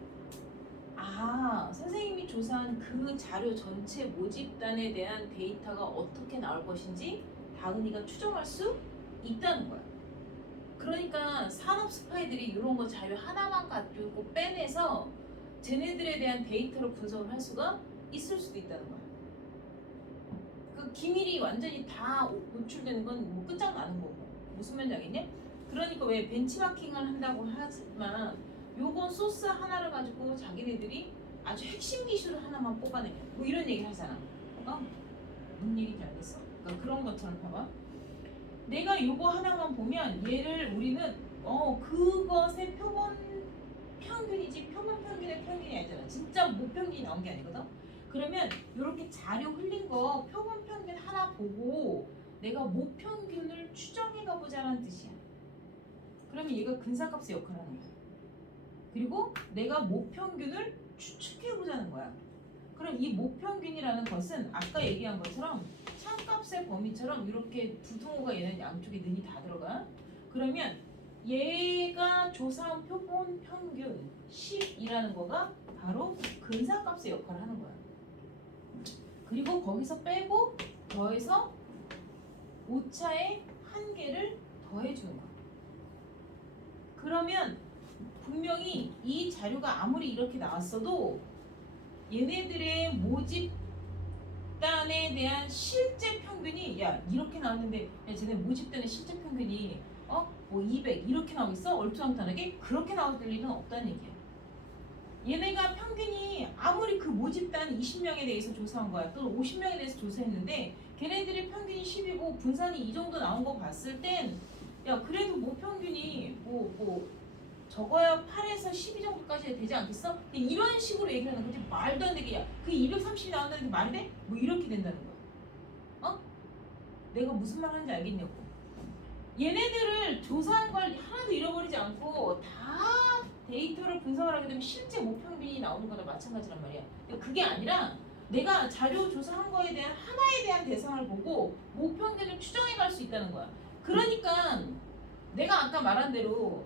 선생님이 조사한 그 자료 전체 모집단에 대한 데이터가 어떻게 나올 것인지 다은이가 추정할 수 있다는 거야. 그러니까 산업 스파이들이 이런 거 자료 하나만 가지고 빼내서 쟤네들에 대한 데이터를 분석을 할 수가 있을 수도 있다는 거야. 그 기밀이 완전히 다 노출되는 건 뭐 끝장나는 거고. 무슨 말인지 알겠냐? 그러니까 왜 벤치마킹을 한다고 하지만 요건 소스 하나를 가지고 자기네들이 아주 핵심 기술을 하나만 뽑아내. 뭐 이런 얘기를 하잖아. 무슨 얘기인지 알겠어? 그러니까 그런 것처럼 봐봐. 내가 요거 하나만 보면 얘를 우리는 그것의 표본 평균이지 표본 평균의 평균이 아니잖아. 진짜 모평균이 나온 게 아니거든. 그러면 이렇게 자료 흘린 거 표본 평균 하나 보고 내가 모평균을 추정해 가보자는 뜻이야. 그러면 얘가 근사값의 역할을 하는 거야. 그리고 내가 모평균을 추측해 보자는 거야. 그럼 이 모평균이라는 것은 아까 얘기한 것처럼 참값의 범위처럼 이렇게 부등호가 얘는 양쪽에 는이 다 들어가. 그러면 얘가 조사한 표본 평균 10이라는 거가 바로 근사값의 역할을 하는 거야. 그리고 거기서 빼고 더해서 오차의 한계를 더해주는 거야. 그러면 분명히 이 자료가 아무리 이렇게 나왔어도 얘네들의 모집단에 대한 실제 평균이 이렇게 나왔는데 쟤네 모집단의 실제 평균이 200 이렇게 나오고 있어? 얼토당토하게 그렇게 나올 리는 없다는 얘기야. 얘네가 평균이 아무리 그 모집단 20명에 대해서 조사한 거야. 또 50명에 대해서 조사했는데 걔네들의 평균이 10이고 분산이 이 정도 나온 거 봤을 땐 그래도 모평균이 적어야 8에서 12 정도까지 되지 않겠어? 이런 식으로 얘기를 하는 거지. 말도 안 되게 그 230이 나온다는 게 말이 돼? 뭐 이렇게 된다는 거야. 내가 무슨 말 하는지 알겠냐고. 얘네들을 조사한 걸 하나도 잃어버리지 않고 다 데이터를 분석을 하게 되면 실제 모평균이 나오는 거나 마찬가지란 말이야. 그게 아니라 내가 자료 조사한 거에 대한 하나에 대한 대상을 보고 모평균을 추정해 갈 수 있다는 거야. 그러니까 내가 아까 말한 대로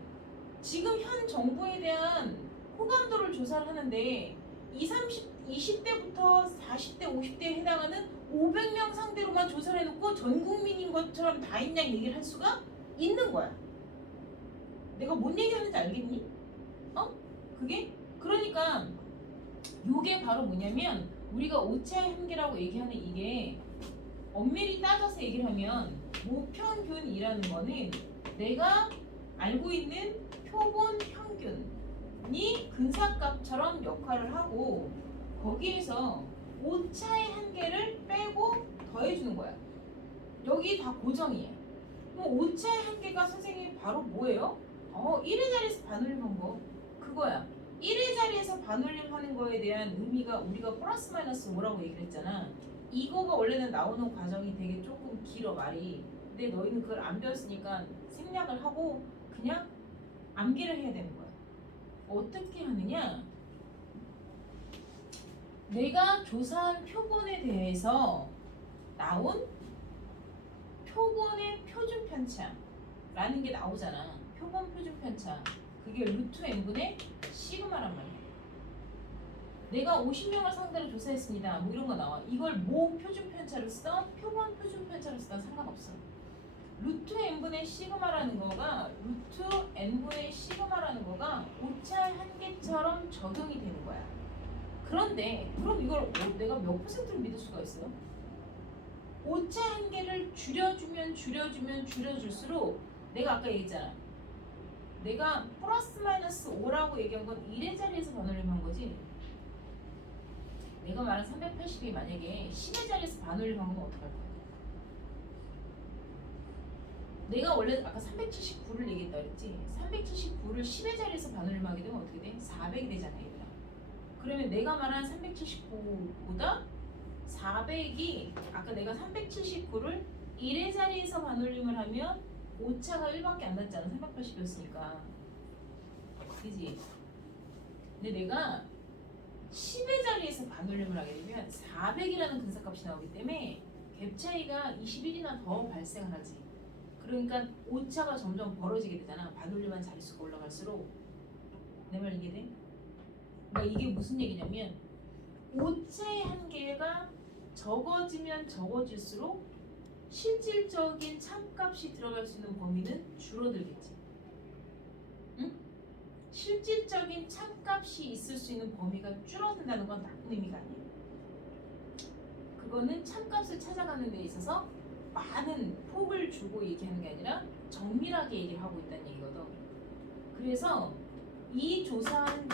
지금 현 정부에 대한 호감도를 조사를 하는데 20대부터 40대, 50대에 해당하는 500명 상대로만 조사를 해놓고 전 국민인 것처럼 다 있냐 얘기를 할 수가 있는 거야. 내가 뭔 얘기하는지 알겠니? 그게? 그러니까 요게 바로 뭐냐면 우리가 오차의 한계라고 얘기하는 이게 엄밀히 따져서 얘기를 하면 모평균이라는 거는 내가 알고 있는 표본 평균이 근사값처럼 역할을 하고 거기에서 오차의 한계를 빼고 더해주는 거야. 여기 다 고정이에요. 그럼 오차의 한계가 선생님이 바로 뭐예요? 1의 자리에서 반올림한 거 그거야. 1의 자리에서 반올림하는 거에 대한 의미가 우리가 플러스 마이너스 5라고 얘기를 했잖아. 이거가 원래는 나오는 과정이 되게 조금 길어 말이. 근데 너희는 그걸 안 배웠으니까 생략을 하고 그냥 암기를 해야 되는 거야. 어떻게 하느냐? 내가 조사한 표본에 대해서 나온 표본의 표준 편차라는 게 나오잖아. 표본 표준 편차. 그게 루트 n분의 시그마란 말이야. 내가 50명을 상대로 조사했습니다. 뭐 이런 거 나와. 이걸 모 표준 편차를 쓰던 표본 표준 편차를 쓰던 상관없어. 루트 n분의 시그마라는 거가 오차의 이처럼 적용이 되는 거야. 그런데 그럼 이걸 내가 몇 퍼센트를 믿을 수가 있어요? 오차 한계를 줄여주면 줄여줄수록 내가 아까 얘기했잖아. 내가 플러스 마이너스 5라고 얘기한 건 1의 자리에서 반올림 한 거지. 내가 말한 380이 만약에 10의 자리에서 반올림 한 거면 어떡할 거야? 내가 원래 아까 379를 얘기했다 그랬지. 379를 10의 자리에서 반올림하게 되면 어떻게 돼? 400이 되잖아 얘들아. 그러면 내가 말한 379보다 400이 아까 내가 379를 1의 자리에서 반올림을 하면 오차가 1밖에 안 났잖아. 380이었으니까. 그지? 근데 내가 10의 자리에서 반올림을 하게 되면 400이라는 근사값이 나오기 때문에 갭 차이가 21이나 더 발생을 하지. 그러니까 오차가 점점 벌어지게 되잖아. 반올림한 자릿수가 올라갈수록. 내 말 이해돼? 그러니까 이게 무슨 얘기냐면 오차의 한계가 적어지면 적어질수록 실질적인 참값이 들어갈 수 있는 범위는 줄어들겠지. 응? 실질적인 참값이 있을 수 있는 범위가 줄어든다는 건 나쁜 의미가 아니에요. 그거는 참값을 찾아가는 데 있어서 많은 폭을 주고 얘기하는 게 아니라 정밀하게 얘기를 하고 있다는 얘기거든. 그래서 이 조사한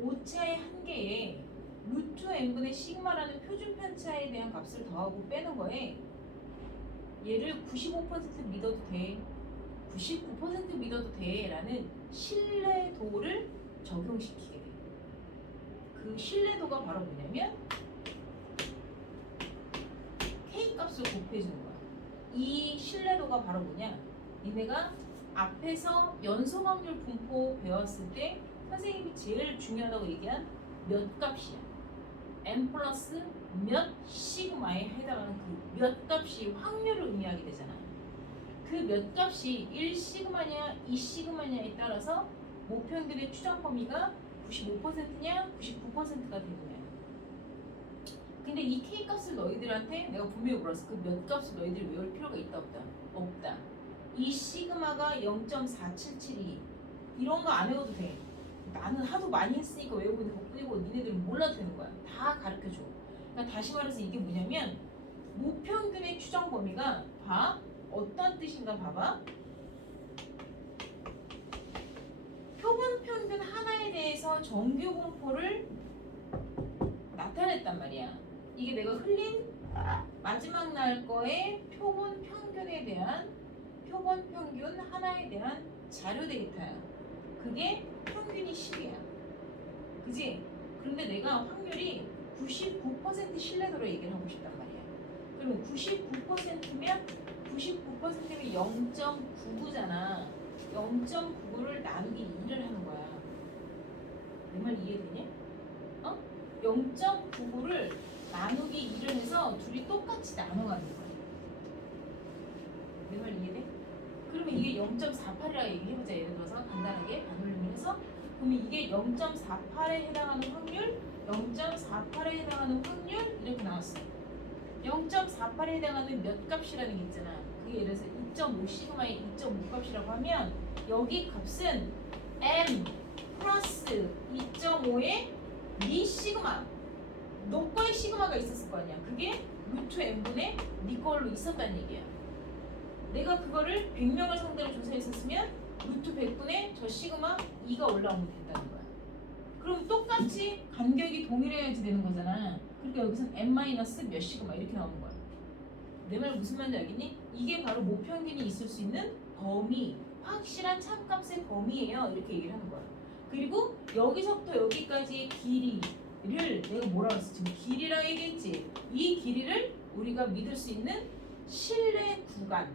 오차의 한계에 루트 n분의 시그마라는 표준 편차에 대한 값을 더하고 빼는 거에 얘를 95% 믿어도 돼, 99% 믿어도 돼 라는 신뢰도를 적용시키게 돼. 그 신뢰도가 바로 뭐냐면 K값을 곱해주는 거야. 이 신뢰도가 바로 뭐냐? 니네가 앞에서 연속 확률 분포 배웠을 때 선생님이 제일 중요하다고 얘기한 몇 값이야. n 플러스 몇 시그마에 해당하는 그 몇 값이 확률을 의미하게 되잖아. 그 몇 값이 1 시그마냐 2 시그마냐에 따라서 모평균의 추정 범위가 95%냐 99%가 되는 거야. 근데 이 K 값을 너희들한테 내가 분명히 물었어. 그 몇 값을 너희들이 외울 필요가 있다 없다? 없다. 이 시그마가 0.4772 이런 거 안 외워도 돼. 나는 하도 많이 했으니까 외우고 있는 것뿐이고 니네들은 몰라도 되는 거야. 다 가르쳐줘. 그러니까 다시 말해서 이게 뭐냐면 모평균의 추정 범위가 봐. 어떤 뜻인가 봐봐. 표본 평균 하나에 대해서 정규 분포를 나타냈단 말이야. 이게 내가 흘린 마지막 날 거의 표본 평균에 대한 표본 평균 하나에 대한 자료 데이터야. 그게 평균이 10이야. 그지? 그런데 내가 확률이 99% 신뢰도로 얘기를 하고 싶단 말이야. 그러면 99%면 99%면 0.99잖아. 0.99를 나누기 2를 하는 거야. 내 말 이해되냐? 0.99를 나누기 2를 해서 둘이 똑같이 나눠가는 거야. 내 말 이해돼? 그러면 이게 0.48이라고 얘기해보자. 예를 들어서 간단하게 반올림을 해서 그러면 이게 0.48에 해당하는 확률, 0.48에 해당하는 확률 이렇게 나왔어. 0.48에 해당하는 몇 값이라는 게 있잖아. 그게 예를 들어서 2.5 시그마의 2.5 값이라고 하면 여기 값은 m 플러스 2.5의 미 시그마. 너 거의 시그마가 있었을 거 아니야. 그게 루트 n분의 네 걸로 있었다는 얘기야. 내가 그거를 100명을 상대로 조사했었으면 루트 100분의 저 시그마 2가 올라오면 된다는 거야. 그럼 똑같이 간격이 동일해야지 되는 거잖아. 그러니까 여기서는 n- 몇 시그마 이렇게 나오는 거야. 내 말 무슨 말인지 알겠니? 이게 바로 모평균이 있을 수 있는 범위, 확실한 참값의 범위예요. 이렇게 얘기를 하는 거야. 그리고 여기서부터 여기까지의 길이를 내가 뭐라고 했어? 지금 길이라고 얘기했지? 이 길이를 우리가 믿을 수 있는 신뢰 구간,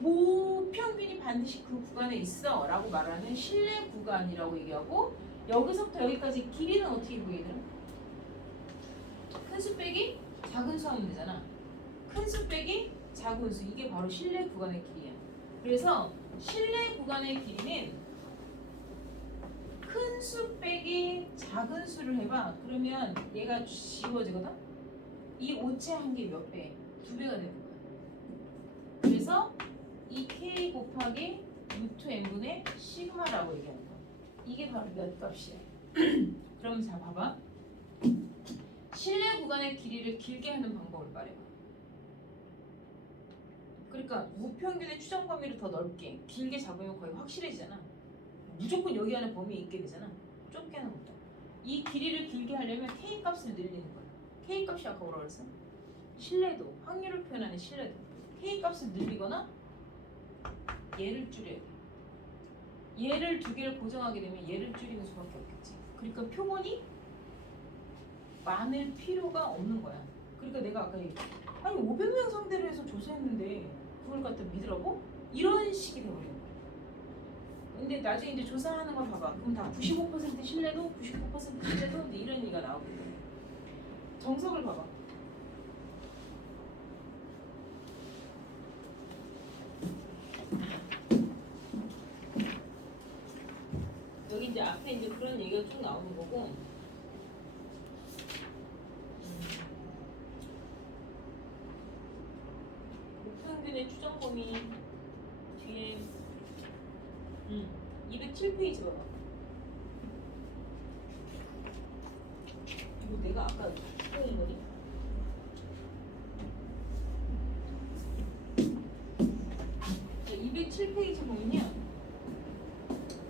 모평균이 반드시 그 구간에 있어 라고 말하는 신뢰 구간이라고 얘기하고, 여기서부터 여기까지 길이는 어떻게 구해야 큰 수 빼기 작은 수 하면 되잖아. 큰 수 빼기 작은 수, 이게 바로 신뢰 구간의 길이야. 그래서 신뢰 구간의 길이는 큰 수 빼기 작은 수를 해봐. 그러면 얘가 지워지거든? 이 오차 한계 몇 배? 2배가 되는 거야. 그래서 이 K 곱하기 루트 n분의 시그마라고 얘기하는 거야. 이게 바로 몇 값이야. 그럼 자 봐봐. 실내 구간의 길이를 길게 하는 방법을 말해봐. 그러니까 우평균의 추정 범위를 더 넓게 길게 잡으면 거의 확실해지잖아. 무조건 여기 안에 범위 있게 되잖아. 좁게 하는 것도. 이 길이를 길게 하려면 K 값을 늘리는 거야. K 값이 아까 뭐라 그랬어? 신뢰도, 확률을 표현하는 신뢰도. K 값을 늘리거나 얘를 줄여야 돼. 얘를 두 개를 고정하게 되면 얘를 줄이는 수밖에 없겠지. 그러니까 표본이 많을 필요가 없는 거야. 그러니까 내가 아까 아니 500명 상대로 해서 조사했는데 그걸 갖다 믿으라고? 이런 식이 돼버리는 거야. 근데 나중에 이제 조사하는 거 봐봐. 그럼 다 95% 신뢰도, 99% 신뢰도 이런 얘기가 나오거든. 정석을 봐봐. 여기 이제 앞에 이제 그런 얘기가 쭉 나오는 거고. 우평균의 추정 범위 뒤에 207페이지 봐봐. 이거 내가 아까 갖고 온 거니? 자, 207페이지 보면요.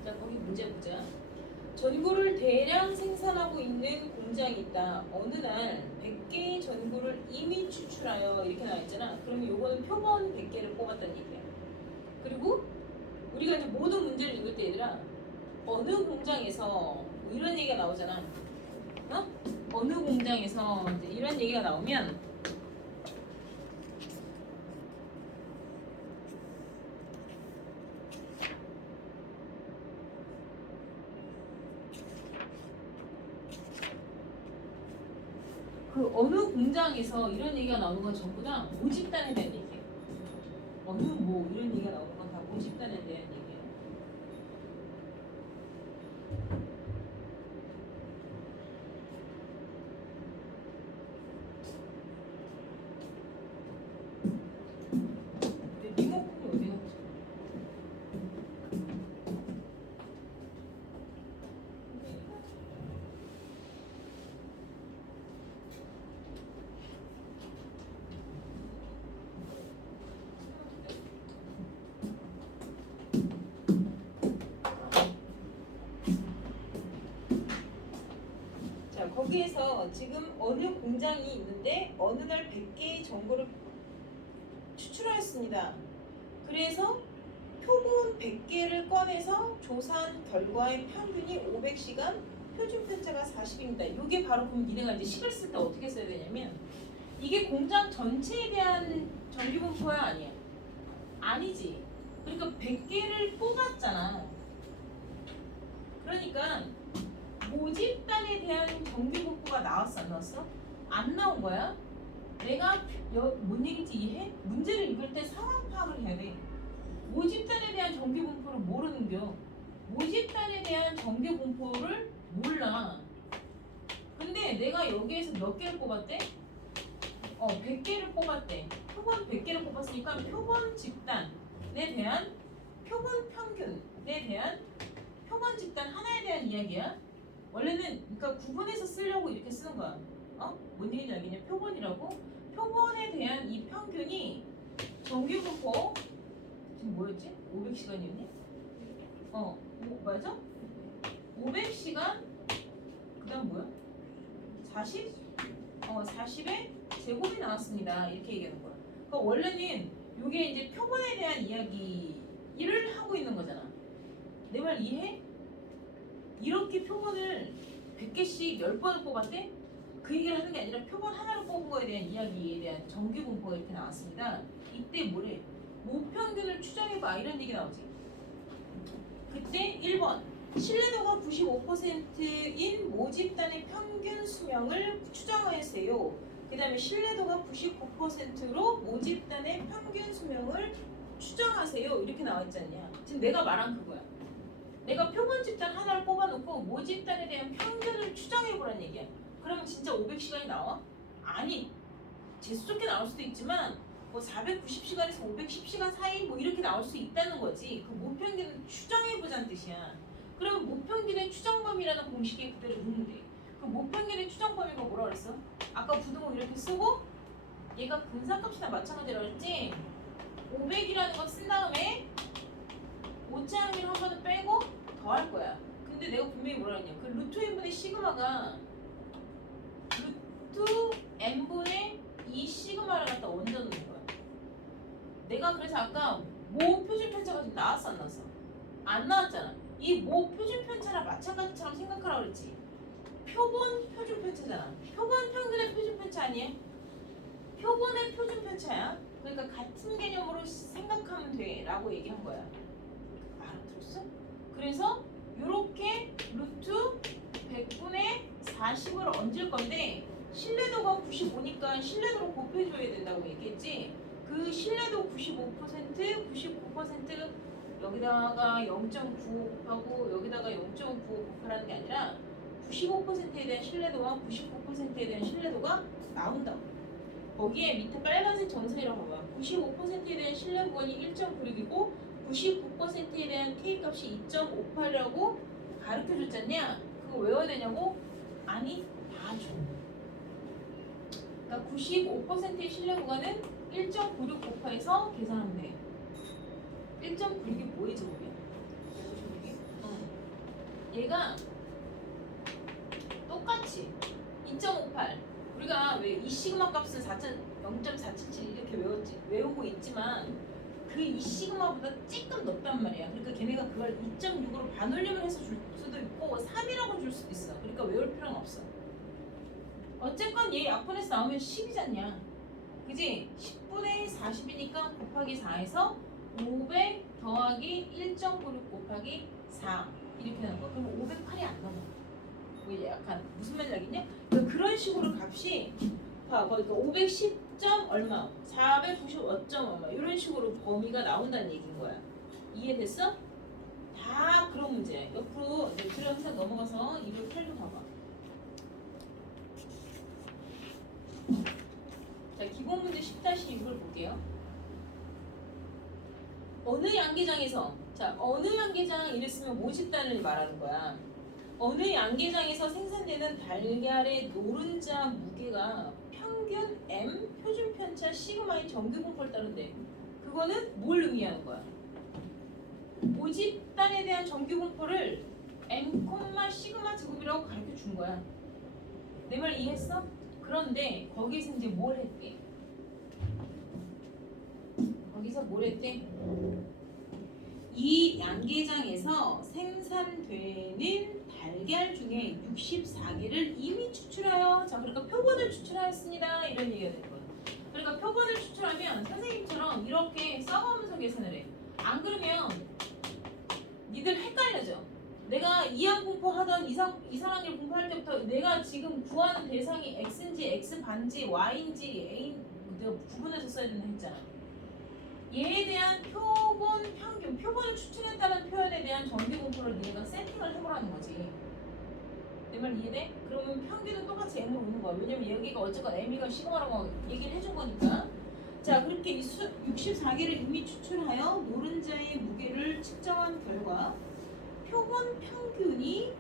자, 거기 문제 보자. 전구를 대량 생산하고 있는 공장이 있다. 어느 날 100개의 전구를 이미 추출하여 이렇게 나와 있잖아. 그러면 요거는 표본 100개를 뽑았다는 얘기야. 그리고 우리가 이제 모든 문제를 읽을 때 얘들아 어느 공장에서 뭐 이런 얘기가 나오잖아. 어? 어느 공장에서 이제 이런 얘기가 나오면 그 어느 공장에서 이런 얘기가 나오는 건 전부 다 모집단에 대한 얘기예요. 어느 뭐 이런 얘기가 나오는 건 다 모집단에 대한 얘기예요. 근데 리모컨이 어디 갔지? 자, 거기에서 지금 어느 공장이 있는데 어느 날 100개의 전구를 추출하였습니다. 그래서 표본 100개를 꺼내서 조사한 결과의 평균이 500시간, 표준 편차가 40입니다. 이게 바로 그럼 니네가 이제 식을 쓸 때 어떻게 써야 되냐면 이게 공장 전체에 대한 전기분포야 아니야? 아니지. 그러니까 100개를 뽑았잖아. 그러니까 모집단에 대한 전기분포가 나왔어 안 나왔어? 안 나온 거야. 내가 뭔 얘기인지 이해해? 문제를 읽을 때 상황 파악을 해야 돼. 모집단에 대한 전기분포를 모르는겨. 모집단에 대한 전기분포를 몰라. 근데 내가 여기에서 몇 개를 뽑았대? 100개를 뽑았대. 표본 100개를 뽑았으니까 표본 집단에 대한 표본 평균에 대한 표본 집단 하나에 대한 이야기야. 원래는 그러니까 구분해서 쓰려고 이렇게 쓰는 거야. 뭔 얘기인지 알겠냐? 표본이라고. 표본에 대한 이 평균이 전기분포 지금 뭐였지? 500시간이었니? 맞아? 500시간 그 다음 뭐야? 40? 40의 제곱이 나왔습니다. 이렇게 얘기하는 거야. 그러니까 원래는 이게 이제 표본에 대한 이야기를 하고 있는 거잖아. 내 말 이해해? 이렇게 표본을 100개씩 10번을 뽑았대? 그 얘기를 하는 게 아니라 표본 하나를 뽑은 거에 대한 이야기에 대한 정규분포가 이렇게 나왔습니다. 이때 뭐래? 모평균을 추정해봐 이런 얘기 나오지. 그때 1번 신뢰도가 95%인 모집단의 평균 수명을 추정하세요. 그 다음에 신뢰도가 99%로 모집단의 평균 수명을 추정하세요. 이렇게 나와 있지 않냐. 지금 내가 말한 그거야. 내가 표본 집단 하나를 뽑아놓고 모집단에 대한 평균을 추정해보란 얘기야. 그러면 진짜 500시간이 나와? 아니, 재수 좋게 나올 수도 있지만 뭐 490시간에서 510시간 사이 뭐 이렇게 나올 수 있다는 거지. 그 모평균을 추정해보자는 뜻이야. 그럼 모평균의 추정범위라는 공식에 그대로 넣으면 돼. 그 모평균의 추정범위가 뭐라 그랬어? 아까 부등호 이렇게 쓰고 얘가 근사값이나 마찬가지라고 했지? 500이라는 거 쓴 다음에 오차함을 한 번은 빼고 더할 거야. 근데 내가 분명히 뭐라 했냐? 그 루트 n분의 시그마가 루트 n분의 2 시그마를 갖다 얹어 놓는 거야. 내가 그래서 아까 모 표준 편차가 지금 나왔어 안 나왔어? 안 나왔잖아. 이 모 표준 편차랑 마찬가지처럼 생각하라고 그랬지. 표본 표준 편차잖아. 표본 평균의 표준 편차 아니야? 표본의 표준 편차야. 그러니까 같은 개념으로 생각하면 돼 라고 얘기한 거야. 알아들었어? 그래서 요렇게 루트 100분의 40을 얹을 건데 신뢰도가 95니까 신뢰도로 곱해줘야 된다고 얘기했지. 그 신뢰도 95%, 99% 여기다가 0.95 곱하고 여기다가 0.95 곱하라는 게 아니라 95%에 대한 신뢰도와 99%에 대한 신뢰도가 나온다고. 거기에 밑에 빨간색 정선이라고 봐봐. 95%에 대한 신뢰 구간이 1.96이고 99%에 대한 K값이 2.58이라고 가르쳐줬잖냐? 그거 외워야 되냐고? 아니, 다 줘. 그러니까 95%의 신뢰 구간은 1.96 곱해서 계산하면 돼. 1.96이 뭐의 제곱이야? 얘가 똑같이 2.58 우리가 왜 이 시그마 값은 0.477 이렇게 외우고 있지만 그 이 시그마보다 조금 높단 말이야. 그러니까 걔네가 그걸 2.6으로 반올림을 해서 줄 수도 있고 3이라고 줄 수도 있어. 그러니까 외울 필요는 없어. 어쨌건 얘 약분해서 나오면 10이잖냐. 그지? 10분의 40이니까 곱하기 4에서 500 더하기 1.96 곱하기 4 이렇게 하는 거야. 그럼 508이 안 넘어. 뭐 약간 무슨 말인지 알겠냐? 그러니까 그런 식으로 값이 봐. 그러니까 510. 얼마, 495점 얼마 이런 식으로 범위가 나온다는 얘기인 거야. 이해됐어? 다 그런 문제야. 옆으로 이제 들어서 넘어가서 208도 봐봐. 자, 기본 문제 10-6을 볼게요. 어느 양계장에서 어느 양계장 이랬으면 모집단을 말하는 거야. 어느 양계장에서 생산되는 달걀의 노른자 무게가 평균 M 표준 편차 시그마의 정규 분포를 따른대. 그거는 뭘 의미하는 거야? 모집단에 대한 정규 분포를 M, 시그마 제곱이라고 가르쳐 준 거야. 내 말 이해했어? 그런데 거기서 이제 뭘 했대? 거기서 뭘 했대? 이 양계장에서 생산되는 달걀 중에 64개를 이미 추출하여 그러니까 표본을 추출하였습니다. 이런 얘기가 되는 거야. 그러니까 표본을 추출하면 선생님처럼 이렇게 써가면서 계산을 해. 안 그러면 니들 헷갈려져. 내가 이항 분포하던 이산항률 분포할 때부터 내가 지금 구하는 대상이 X인지 X반지 Y인지 A인 내가 구분해서 써야 된다 했잖아. 얘에 대한 표본 평균, 표본을 추출했다는 표현에 대한 정규 분포를 내가 세팅을 해보라는 거지. 내 말 이해돼? 그러면 평균은 똑같이 M으로 오는 거야. 왜냐면 여기가 어쨌건 M이가 시그마라고 얘기를 해준 거니까. 자, 그렇게 64개를 이미 추출하여 노른자의 무게를 측정한 결과 표본 평균이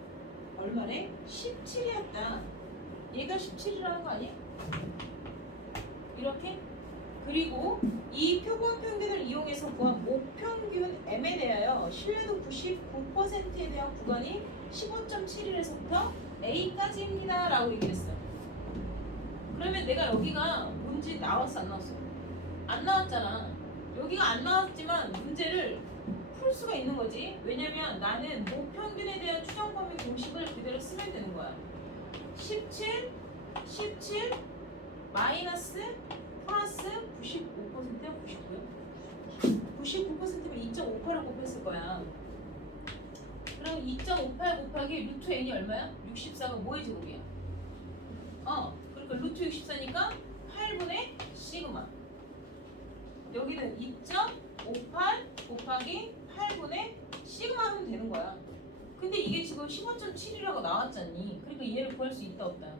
얼마래? 17이었다. 얘가 17이라는 거 아니야? 이렇게? 그리고 이 표본 평균을 이용해서 구한 목평균 M에 대하여 신뢰도 99%에 대한 구간이 15.71에서부터 A까지입니다 라고 얘기했어. 그러면 내가 여기가 문제 나왔어 안 나왔어? 안 나왔잖아. 여기가 안 나왔지만 문제를 풀 수가 있는 거지. 왜냐면 나는 목평균에 대한 추정 범위 공식을 그대로 쓰면 되는 거야. 17 마이너스 플러스 95%야 99야? 99%면 2.58을 곱했을 거야. 그럼 2.58 곱하기 루트 n이 얼마야? 64가 뭐의 제곱이야? 그러니까 루트 64니까 8분의 시그마. 여기는 2.58 곱하기 8분의 시그마 하면 되는 거야. 근데 이게 지금 15.7이라고 나왔잖니. 그러니까 얘를 구할 수 있다 없다.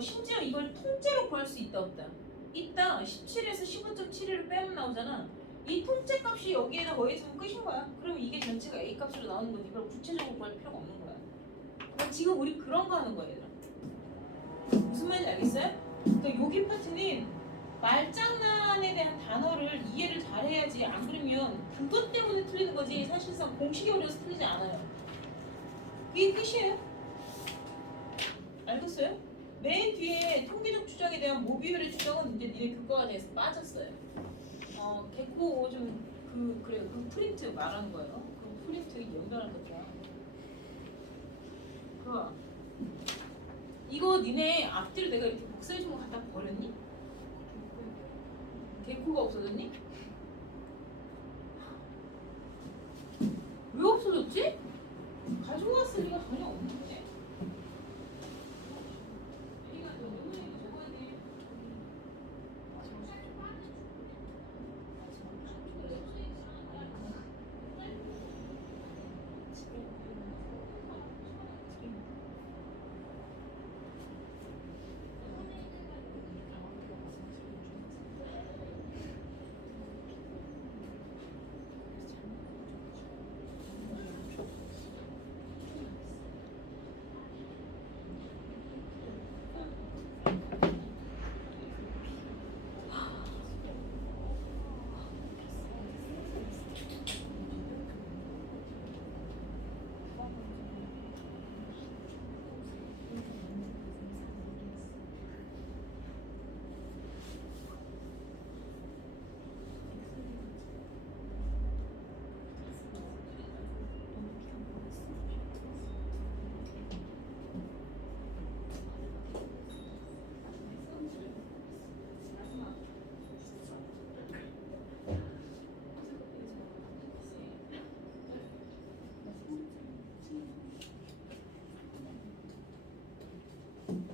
심지어 이걸 통째로 구할 수 있다 없다. 있다. 17에서 15.71을 빼면 나오잖아. 이 통째 값이 여기에다 더해지면 끝인 거야. 그럼 이게 전체가 A 값으로 나오는 거지. 이걸 구체적으로 구할 필요가 없는 거야. 그러니까 지금 우리 그런 거 하는 거예요, 얘들아. 무슨 말인지 알겠어요? 그러니까 여기 파트는 말장난에 대한 단어를 이해를 잘 해야지. 안 그러면 그것 때문에 틀리는 거지. 사실상 공식이 어려서 틀리지 않아요. 이게 끝이에요. 알겠어요? 맨 뒤에 통계적 추정에 대한 모비율의 추정은 이제 니네 그거 안에서 빠졌어요. 개코 그래요. 그 프린트 말하는 거예요. 그 프린트 연결한 거죠. 그거 이거 니네 앞뒤로 내가 이렇게 복사해준 거 갖다 버렸니? 개코가 없어졌니? 왜 없어졌지? 가지고 왔을 리가 전혀 없는데. 얘가 너 오늘 이거 적어야 돼.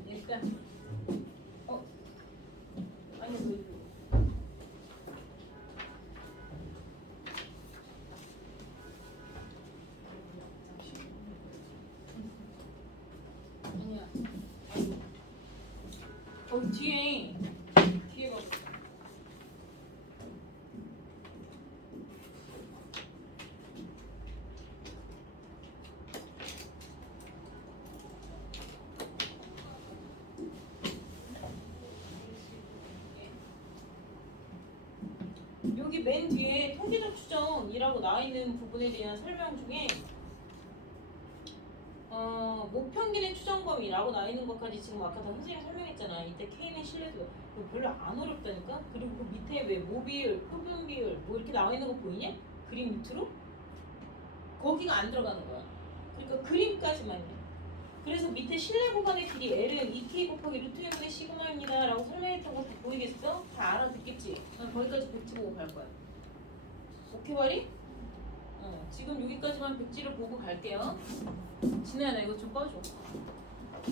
일단 아니 너 이거 아니야. 뒤에 봐. 여기 맨 뒤에 통계적 추정이라고 나와 있는 부분에 대한 설명 중에 목평균의 추정 범위라고 나와 있는 것까지 지금 아까 다 선생님이 설명했잖아. 이때 K는 신뢰도 그거 별로 안 어렵다니까. 그리고 그 밑에 왜 모비율, 흡연 비율 뭐 이렇게 나와 있는 거 보이냐? 그림 밑으로 거기가 안 들어가는 거야. 그러니까 그림까지만요. 그래서 밑에 실내 구간의 길이 L은 2K 곱하기 루트 1분의 시그마입니다 라고 설명했던 거 다 보이겠어? 다 알아듣겠지? 난 거기까지 백지 보고 갈 거야. 오케이 바리? 지금 여기까지만 백지를 보고 갈게요. 진아야 나 이거 좀 꺼줘.